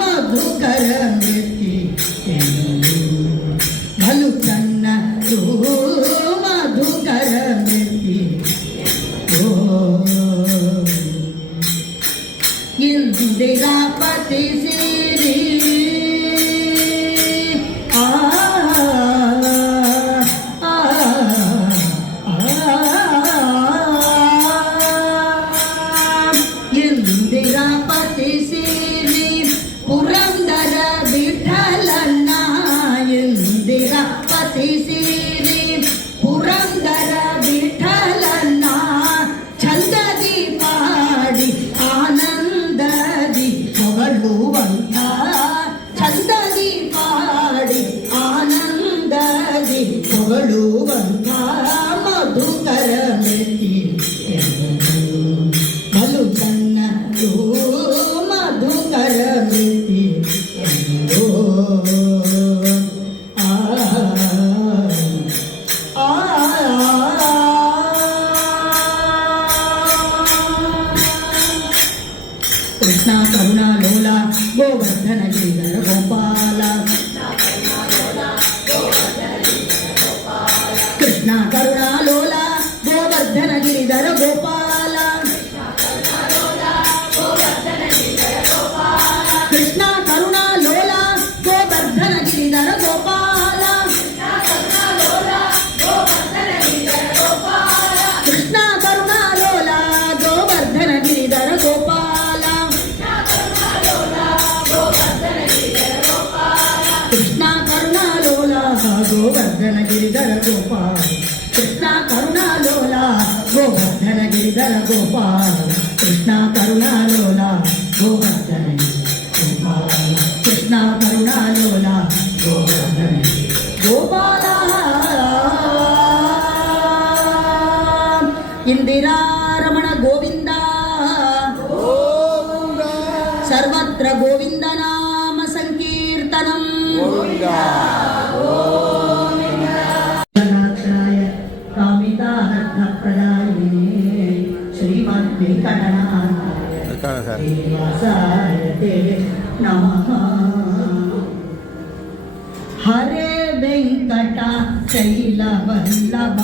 ಮಧುಕರ ಮೆಟ್ಟಿ ಬಲು ಚನ್ನ ಮಧುಕರ ಮೆಟ್ಟಿ ಇಂದಿರಾಪತಿ ಸಿರಿ ಇಂದಿರಾಪತಿ ಸಿರಿ ಪುರಂದರ ವಿಠಲನ್ನ ಇಂದಿರಾಪತಿ ಸಿರಿ ಪುರಂದರ ವಿಠಲನ್ನ ಚಂದದಿ ಪಾಡಿ ಆನಂದದಿ ಹೊಗಳುವಂತ ಚಂದದಿ ಪಾಡಿ ಆನಂದದಿ ಹೊಗಳುವಂತ ಮಧುಕರ ಮೆಟ್ಟಿ ಬಲು ಚನ್ನ ಮಧುಕರ ಮೆಟ್ಟಿ ಕೃಷ್ಣ ಕರುಣಾ ಲೋಲ ಗೋವರ್ಧನ ಗಿರಿಧರ ಗೋಪಾಲ ಕೃಷ್ಣ ಕರುಣಾ ಲೋಲ ಗೋವರ್ಧನ ಗಿರಿಧರ ಗೋಪಾಲ ಕೃಷ್ಣ ಕರುಣಾ ಲೋಲ ಗೋವರ್ಧನ ಗಿರಿಧರ ಗೋಪಾಲ ಕೃಷ್ಣ ಕರುಣಾ ಲೋಲ ಗೋವರ್ಧನ ಗಿರಿಧರ ಗೋಪಾಲ ಕೃಷ್ಣ ಕರುಣಾ ಲೋಲ ಗೋವರ್ಧನ ಗಿರಿಧರ ಗೋಪಾಲ ಕೃಷ್ಣ ಕರುಣಾ ಲೋಲ ಗೋವರ್ಧನ ಗಿರಿಧರ ಗೋಪಾಲ ಕೃಷ್ಣ ಕರುಣಾ ಲೋಲ ಗೋವರ್ಧನ ಗೋಪಾಲ ಕೃಷ್ಣ ಕರುಣಾ ಲೋಲ ಗೋವರ್ಧನ ಗೋಪಾಲ ಇಂದಿರಾರಮಣ ಗೋವಿಂದ ಸರ್ವತ್ರ ಗೋವಿಂದ ನಾಮ ಸಂಕೀರ್ತನಂ ಜಗನ್ನಾಥಾಯ ಕಾಮಿತಾರ್ಥ ಪ್ರದಾಯಿನೇ ಶ್ರೀಮದ್ ವೆಂಕಟನಾಥ ಶ್ರೀನಿವಾಸಾಯ ನಮಃ ಹರೇ ವೆಂಕಟ ಶೈಲವಲ್ಲಭ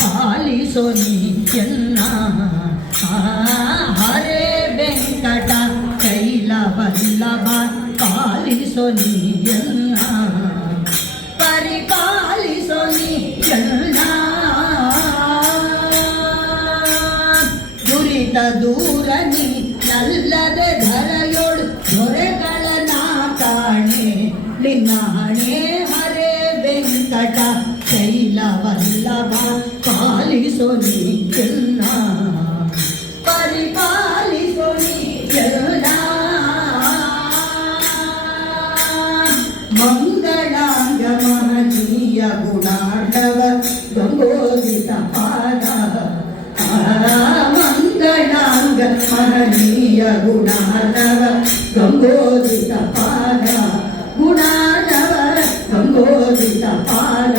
ಪಾಲಿಸೋ ನೀಯನ್ನ ಹರೇ ವೆಂಕಟ ಶೈಲವಲ್ಲಭ ಪಾಲಿಸೋ ನೀಯನ್ನ ಪರಿಪಾಲಿಸೋ ನೀಯನ್ನ ದುರಿತ ದೂರ ನೀ ನಲ್ಲದೆ ಧರೆಯೋಳು ದೊರೆಗಳನ ಕಾಣೆ ನಿನ್ನಾಣೆ ಹರೇ ವೆಂಕಟ ಶೈಲವಲ್ಲಭ ಪಾಲಿಸೋ ನೀಯನ್ನ ಪರಿಪಾಲಿಸೋ ನೀಯನ್ನ ಮಂಗಳಾಂಗ ಮಹನೀಯ ಗುಣಾರ್ಣವ ಗಂಗೋದಿತ ಪಾದ ಮಂಗಳಾಂಗ ಮಹನೀಯ ಗುಣಾರ್ಣವ ಗಂಗೋದಿತ ಪಾದ ಗುಣಾರ್ಣವ ಗಂಗೋದಿತ ಪಾದ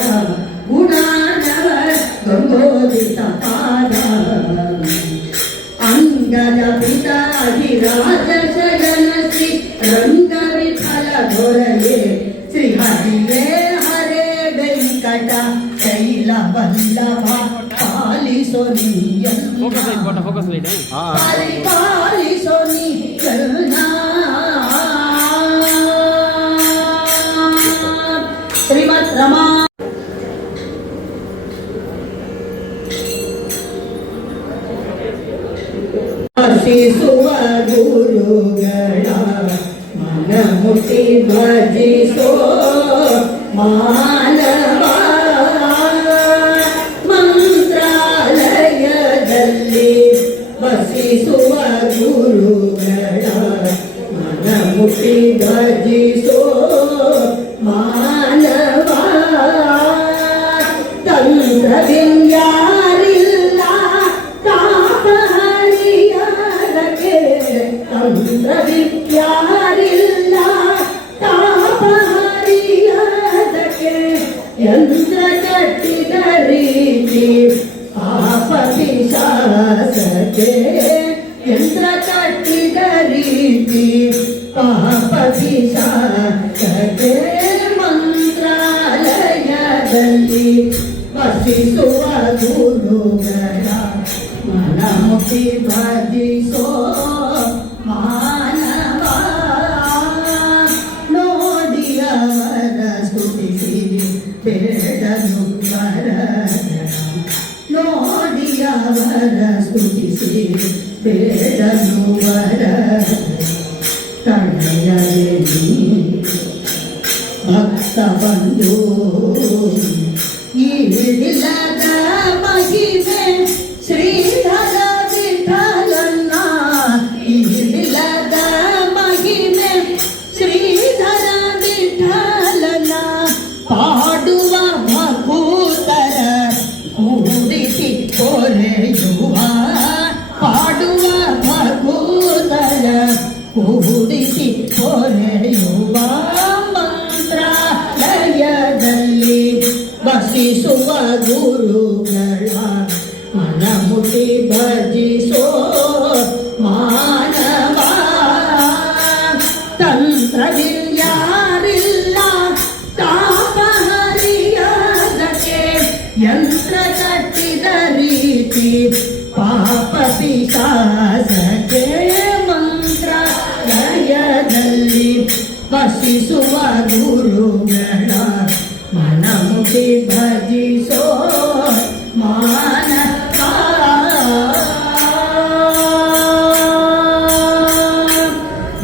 ಗುಣಾರ್ಣವ ಗಂಗೋದಿತ ಪಾದ ಅಂಗದ ಪಿತಾಧಿರಾಜ ಶಯನ ಶ್ರೀ ರಂಗ ವಿಠಲ ದೊರೆಯೇ ಶ್ರೀ ಹರಿಯೇ ಹರೇ ವೆಂಕಟ ಶೈಲವಲ್ಲಭ ಪಾಲಿಸೋ ನೀಯನ್ನ ಪಾಲಿಸೋ ನೀಯನ್ನ ಶ್ರೀಮದ್ ರಮಾ ಆಶಿಸುವ ಗುರುಗಳ ಮನ ಮುಟ್ಟಿ ಭಜಿಸೋ ಮಾನವ ಯಾರಿಲ್ಲ ತಾಪಹರಿಯದಕ್ಕೆ ತಂತ್ರವಿದ್ಯಾರಿಲ್ಲ ತಾಪಹರಿಯದಕ್ಕೆ ಯಂತ್ರ ಕಟ್ಟಿದ ರೀತಿ ಪಾಪ ಪಿಶಾಚಕ್ಕೆ ಯಂತ್ರ ಕಟ್ಟಿದ ರೀತಿ ಪಾಪ ಪಿಶಾಚಕ್ಕೆ ಮಂತ್ರಾಲಯದಲ್ಲಿ ವಸಿಸುವ ಗುರುಗಳ ಮನಮುಖಿ ಭಜಿಸೋ ಮಾನವ ನೋಡಿಯವರ ಸ್ತುತಿಸಿ ಬೇಡನು ವರದನ ನೋಡಿಯವರ ಸ್ತುತಿಸಿ ಬೇಡನು ವರದನ ತಡೆಯಲೇ ಭಕ್ತ ಬಂಧು ಈಡಿಲ್ಲದ ಮಹಿಮೆ ಶ್ರೀಧರ ವಿಠಲನ್ನ ಈಡಿಲ್ಲದ ಮಹಿಮೆ ಶ್ರೀಧರ ವಿಠಲನ ಪಾಡುವ ಭಕೂತರ ಕೂಡಿಸಿ ಕೊರೆಯುವ ಪಾಡುವ ಭಕೂತರ ಕೂಡಿಸಿ ಕೊರೆಯುವ ಮಂತ್ರಾಲಯದಲ್ಲಿ ವಸಿಸುವ ಗುರುಗಳ ಮನಮುಖಿ ಭಜಿಸೋ ಮಾನವ ತಂತ್ರವಿದ್ಯಾರಿಲ್ಲ ತಾಪಹರಿಯದಕ್ಕೆ ಯಂತ್ರ ಕಟ್ಟಿದ ರೀತಿ ಪಾಪ ಪಿಶಾಚಕ್ಕೆ ಮಂತ್ರಾಲಯದಲ್ಲಿ ವಸಿಸುವ ಗುರುಗಳ ಮನಮುಖಿ ಭಜಿಸೋ ಮಾನವ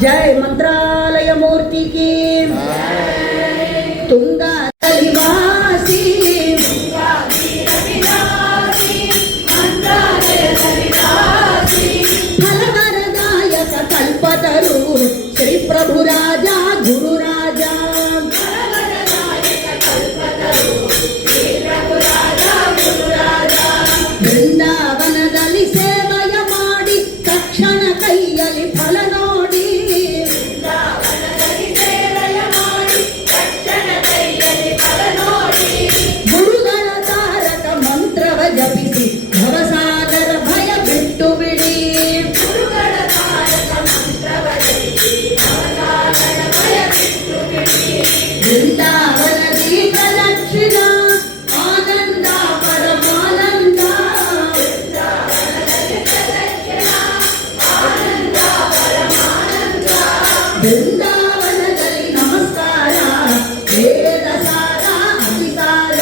ಜೈ ಮಂತ್ರಾಲಯ ಮೂರ್ತಿ ಕಿ ತುಂಗಾದಲ್ಲಿ ವಾಸಿ ಫಲವರದಾಯಕ ಕಲ್ಪತರು ಶ್ರೀ ಪ್ರಭು ರಾಜ ಗುರು ರಾಜ ಬೃಂದಾವನದಲ್ಲಿ ಸೇವೆಯ ಮಾಡಿ ತಕ್ಷಣ ಕೈಯಲ್ಲಿ ಫಲ ನೋಡಿ ಗುರುಗಳ ತಾರಕ ಮಂತ್ರವ ಜಪಿಸಿ ಭವಸಾಗರ ಭಯ ಬಿಟ್ಟು ಬಿಡಿ ಬೃಂದಾವನದಿ ಪ್ರದಕ್ಷಿಣ ಆನಂದ ಪರಮಾನಂದ ಬೃಂದಾವನದಲ್ಲಿ ನಮಸ್ಕಾರ ವೇದ ಸಾರ ಅಧಿಕಾರ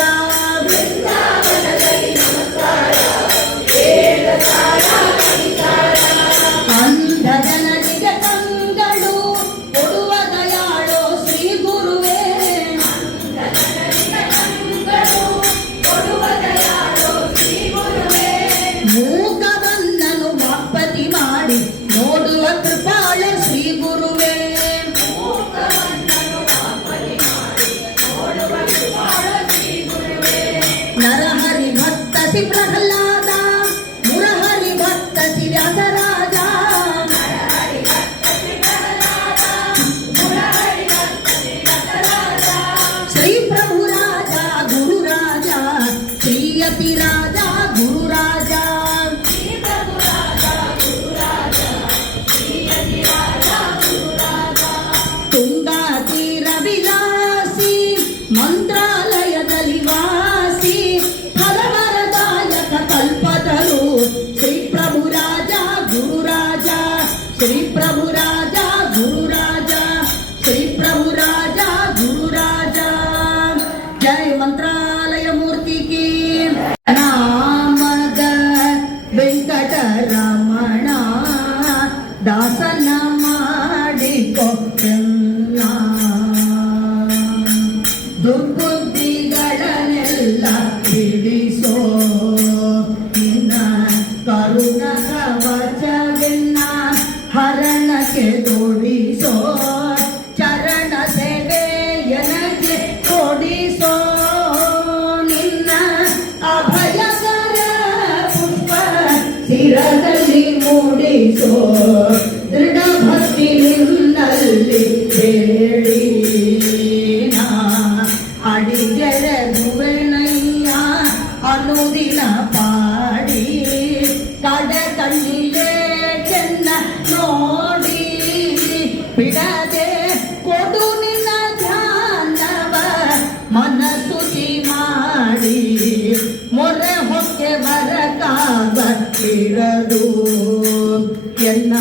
ಅಂಧ ಜನರಿಗೆ ಕಂಗಳು ಕೊಡುವ ದಯಾಳೋ ಶ್ರೀ ಗುರುವೇ ಮೂಕವನ್ನನು ವಾಪತಿ ಮಾಡಿ ನೋಡುವ ಕೃಪಾಳ ಶ್ರೀ ಗುರುವೇ ನರಹರಿ ಭಕ್ತಸಿ ಪ್ರಹ್ಲಾದ ಮುರಹರಿ ಭಕ್ತಸಿ ವ್ಯಾಸರಾಜ ಶ್ರೀ ಪ್ರಭು ರಾಜ ಗುರು ರಾಜ ಶ್ರೀಯತಿ ರಾಜ ಗುರು ರಾಜ ತುಂಗಾ ತೀರ ವಿಲಾಸಿ ಮಂತ್ರಾಲಯದಲ್ಲಿ ವಾಸಿ ಫಲವರದಾಯಕ ಕಲ್ಪತರು ಶ್ರೀ ಪ್ರಭು ರಾಜ ಗುರು ರಾಜ ಶ್ರೀ ಪ್ರಭು ರಾಜ ಗುರು ರಾಜ ಶ್ರೀ ಪ್ರಭು ರಾಜ ಗುರು ರಾಜ ಜೈ ಮಂತ್ರಾಲಯ ಮೂರ್ತಿ ಕಿ ನಾಮದ ವೆಂಕಟರಮಣ ದಾಸನ ಮಾಡಿಕೊಟ್ಟೆನ್ನ ದುರ್ಬುದ್ಧಿಗಳನ್ನೆಲ್ಲ ಬಿಡಿಸೋ ನಿನ್ನ ಕರುಣ ಕವಚವೆನ್ನ ಹರಣಕ್ಕೆ ತೋಡಿಸೋ ಚರಣ ಸೇವೆಯನಗೆ ಕೊಡಿಸೋ ನಿನ್ನ ಅಭಯ ಸ್ಥಿರದಲ್ಲಿ ಮೂಡಿಸೋ ದೃಢ ಭಕ್ತಿ ನಿನ್ನಲ್ಲಿ ಬೇಡಿ ನಾ ಅಡಿಗೆರೆಗುವೆನಯ್ಯ ಅನುದಿನ ಪಾಡಿ ಕಡ ಕಣ್ಣಿಲೆ ಚೆನ್ನ ನೋಡಿ ಬಿಡದೆ ಕೊಡು ನಿನ್ನ ಧ್ಯಾನವ ಮನಸ್ಸುತಿ ಮಾಡಿ ಮೊರೆ ಹೊಕ್ಕೆ ಬರಕಾಗಿರದು ಎನ್ನ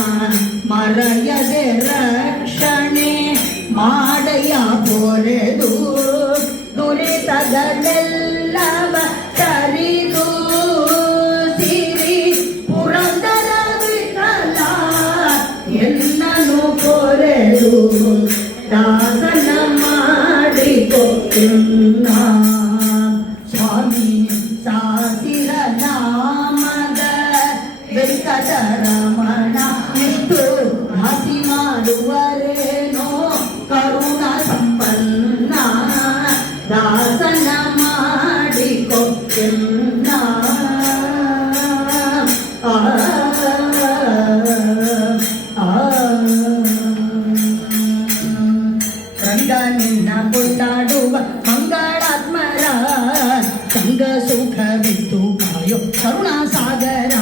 ಮರೆಯದೆ ರಕ್ಷಣೆ ಮಾಡಯ್ಯ ಪೊರೆದು ದುರಿತಗಳೆಲ್ಲವ ತರಿದು ಸಿರಿ ಪುರಂದರ ವಿಠಲ ಎನ್ನನು ಪೊರೆದು ದಾಸನ ಮಾಡಿಕೊಟ್ಟೆನ್ನ ಸ್ವಾಮಿ ಸಾಸಿರ ನಾಮದ ವೆಂಕಟರಮಣ ಎಷ್ಟು ಹಸಿ ಮಾಡುವರೇನೋ ಕರುಣ ಸಂಪನ್ನ ದಾಸನ ಮಾಡಿಕೊಟ್ಟೆನ್ನ ರಂಗ ನಿನ್ನ ಕೊಂಡಾಡುವ ಮಂಗಳಾತ್ಮರ ಸಂಗ ಸುಖವಿತ್ತು ಕಾಯೋ ಕರುಣಾ ಸಾಗರ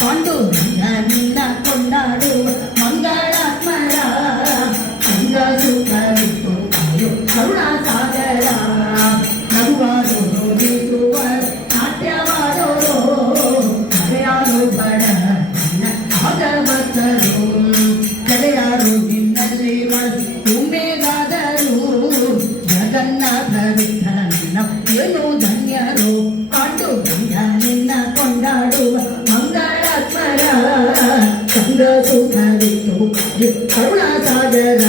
ಪಾಂಡುರಂಗ ನಿನ್ನ ಕೊಂಡಾಡುವ ಮಂಗಳಾತ್ಮರ ಸಂಗ ಸುಖವಿತ್ತು ಕಾಯೋ ಕರುಣಾ ಸಾಗರ ನಗುವಾಡೋರು ಬೀಸುವ ನಾಟ್ಯವಾಡೋರು ಮರೆಯಾರು ಬಡ ಭಾಗವತರು ಕಲೆಯಾರು ನಿನ್ನಲ್ಲಿ ಉಮ್ಮೆಗಾದರು ಜಗನ್ನಾಥ ವಿಠಲನ ಏನು ಧನ್ಯರು ಪಾಂಡುರಂಗ ನಿನ್ನ ಕೊಂಡಾಡುವ ಮಂಗಳಾತ್ಮರ ಸಂಗ ಸುಖವಿತ್ತು ಕರುಣಾ ಸಾಗರ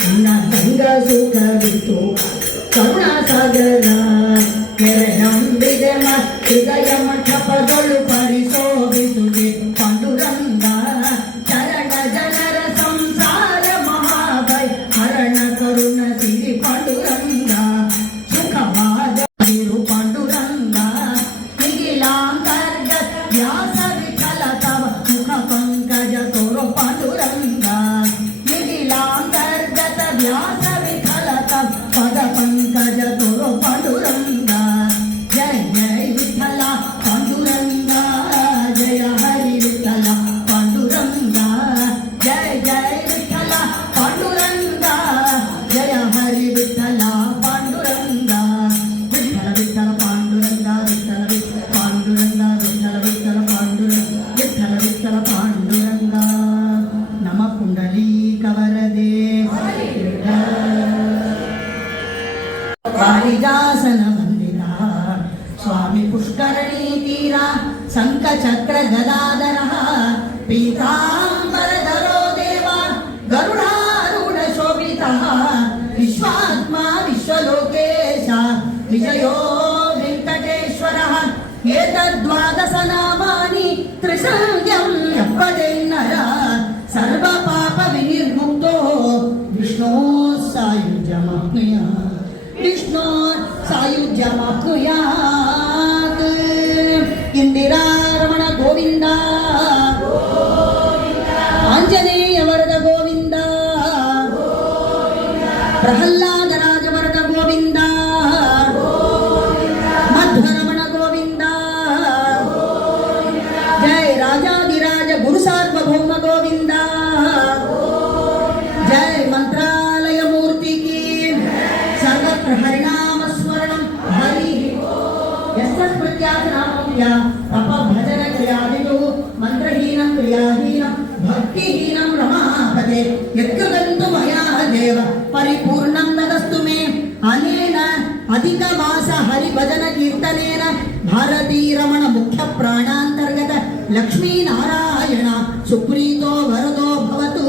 ನಿನ್ನ ಸಂಗ ಸುಖವಿತ್ತು ಕರುಣಾ ಸಾಗರ ನಂಬಿದೆ ಹೃದಯ ಮಂಟಪಗಳು ಪರಿಶೋಭಿಸುವೆ ಪಾಂಡುರಂಗ ಚರಣ ಜನರ ಸಂಸಾರ ಮಹಾಭಯ ಹರಣ ಕರುಣ ಸಿರಿ ಪಾಂಡುರಂಗ ಸುಖವಾದ ಪಾಂಡುರಂಗ ನಿಖಿಲಾಂತರ್ಗತ ವ್ಯಾಸ ವಿಠಲ ತವ ಮುಖ ಪಂಕಜ ತೋರೋ ಪಾಂಡುರಂಗ ನಿಖಿಲಾಂತರ್ಗತ ವ್ಯಾಸ ವಿಠಲ ತವ ಪದ ಪಂಕಜ ತೋರೋ ಪಾಂಡುರಂಗ ಜಯ ಜಯ ವಿಠಲ ಪಾಂಡುರಂಗ ಜಯ ಹರಿ ವಿಠಲ ಪಾಂಡುರಂಗ ಜಯ ಜಯ ವಿಠಲ ಪಾಂಡುರಂಗ ಜಯ ಹರಿ ವಿಠಲ ಪಾಂಡುರಂಗ ವಿಠಲ ವಿಠಲ ಪಾಂಡುರಂಗ ವಿಠಲ ವಿಠಲ ಪಾಂಡುರಂಗ ವಿಠಲ ವಿಠಲ ಪಾಂಡುರಂಗ ವಿಠಲ ವಿಠಲ ಪಾಂಡುರಂಗ ನಮ ಪುಂಡಲೀಕವರದೆ ಕಾಳಿದಾಸನ ಮಂದಿರ ಸ್ವಾಮಿ ಪುಷ್ಕರಣಿ ತೀರ ಶಂಖಚಕ್ರ ಗದಾಧರ ಪೀತಾಂಬರಧರೋ ದೇವ ಗರುಡಾರೂಢ ಶೋಭಿತ ವಿಶ್ವಾತ್ಮ ವಿಶ್ವಲೋಕೇಶ ವಿಜಯೋ ವೆಂಕಟೇಶ್ವರ ಏತದ್ವಾದಶ ನಾಮಾನಿ ತ್ರಿಸಂಧ್ಯಂ ಎಪ್ಪದೆನ್ನರ ಸರ್ವ ಪಾಪ ವಿನಿರ್ಮುಕ್ತೋ ವಿಷ್ಣೋ ಸಾಯುಜ್ಯಮಾಪ್ನುಯಾತ್ ವಿಷ್ಣು ಸಾಯುಜ್ಯಮಾಪ್ನುಯಾತ್ ಇಂದಿರಾ ರಮಣ ಗೋವಿಂದ ಆಂಜನೇಯ ವರದ ಗೋವಿಂದ ಪ್ರಹ್ಲಾದ ರಾಜ ವರದ ಗೋವಿಂದ ಮಧ್ವರಮಣ ಗೋವಿಂದ ಜಯ ರಾಜಾದಿರಾಜ ಗುರು ಸಾರ್ವಭೌಮ ಗೋವಿಂದ ಜಯ ಮಂತ್ರಾಲಯ ಮೂರ್ತಿ ಕಿ ಸರ್ವತ್ರ ಹರಿನಾಮ ಸ್ಮರಣಂ ಹರಿ ಯಸ್ಮೃತ್ಯಾಸನಾಮವ್ಯ ತಪ ಭಜನ ಕ್ರಿಯಾದಿಷು ಮಂತ್ರಹೀನಂ ಕ್ರಿಯಾಹೀನಂ ಭಕ್ತಿಹೀನಂ ರಮಾಪತೆ ಯತ್ಕೃತಂತು ಮಯಾ ದೇವ ಪರಿಪೂರ್ಣಂ ನದಸ್ತು ಮೇ ಅನೇನ ಅಧಿಕ ಮಾಸ ಹರಿ ಭಜನ ಕೀರ್ತನೇನ ಭಾರತೀ ರಮಣ ಮುಖ್ಯ ಪ್ರಾಣಾಂತರ್ಗತ ಲಕ್ಷ್ಮೀ ನಾರಾಯಣ ಸುಪ್ರೀತೋ ವರದೋ ಭವತು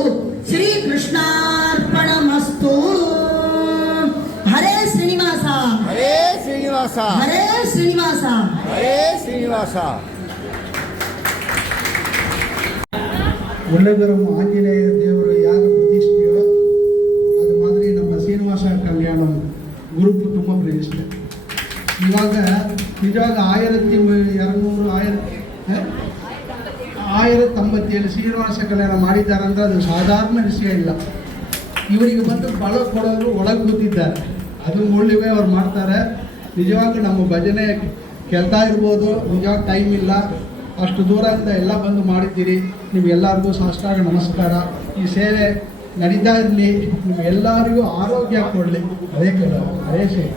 ಶ್ರೀ ಕೃಷ್ಣಾರ್ಪಣಮಸ್ತು. ಹರೇ ಶ್ರೀನಿವಾಸ ಹರೇ ಶ್ರೀನಿವಾಸ ಹರೇ ಶ್ರೀನಿವಾಸ ಹರೇ ಶ್ರೀನಿವಾಸ. ಒಳ್ಳೆಗರಂ ಆಂಜನೇಯ ದೇವರ ಯಾಗ ಪ್ರತಿಷ್ಠೆಯೋ ಅದು ಮಾದರಿ ನಮ್ಮ ಶ್ರೀನಿವಾಸ ಕಲ್ಯಾಣ ಗುರುಪು ತುಂಬ ಪ್ರತಿಷ್ಠೆ. ಇವಾಗ ನಿಜವಾಗ 1200 1097 ಶ್ರೀನಿವಾಸ ಕಲ್ಯಾಣ ಮಾಡಿದ್ದಾರೆ ಅಂದರೆ ಅದು ಸಾಧಾರಣ ವಿಷಯ ಇಲ್ಲ. ಇವರಿಗೆ ಬಂದು ಬಲ ಕೊಡೋರು ಒಳಗೆ ಕೂತಿದ್ದಾರೆ, ಅದು ಮುಳ್ಳಿವೆ ಅವ್ರು ಮಾಡ್ತಾರೆ. ನಿಜವಾಗ್ಲೂ ನಮ್ಮ ಭಜನೆ ಕೇಳ್ತಾ ಇರ್ಬೋದು, ನಿಜವಾಗ ಟೈಮ್ ಇಲ್ಲ, ಅಷ್ಟು ದೂರದಿಂದ ಎಲ್ಲ ಬಂದು ಮಾಡಿದ್ದೀರಿ. ನಿಮಗೆಲ್ಲರಿಗೂ ಸಾಷ್ಟಾಂಗ ನಮಸ್ಕಾರ. ಈ ಸೇವೆ ನಡೀತಾ ಇರಲಿ, ನಿಮಗೆಲ್ಲರಿಗೂ ಆರೋಗ್ಯ ಕೊಡಲಿ. ಅದೇ ಕೇಳೋ, ಅದೇ ಸೇವೆ.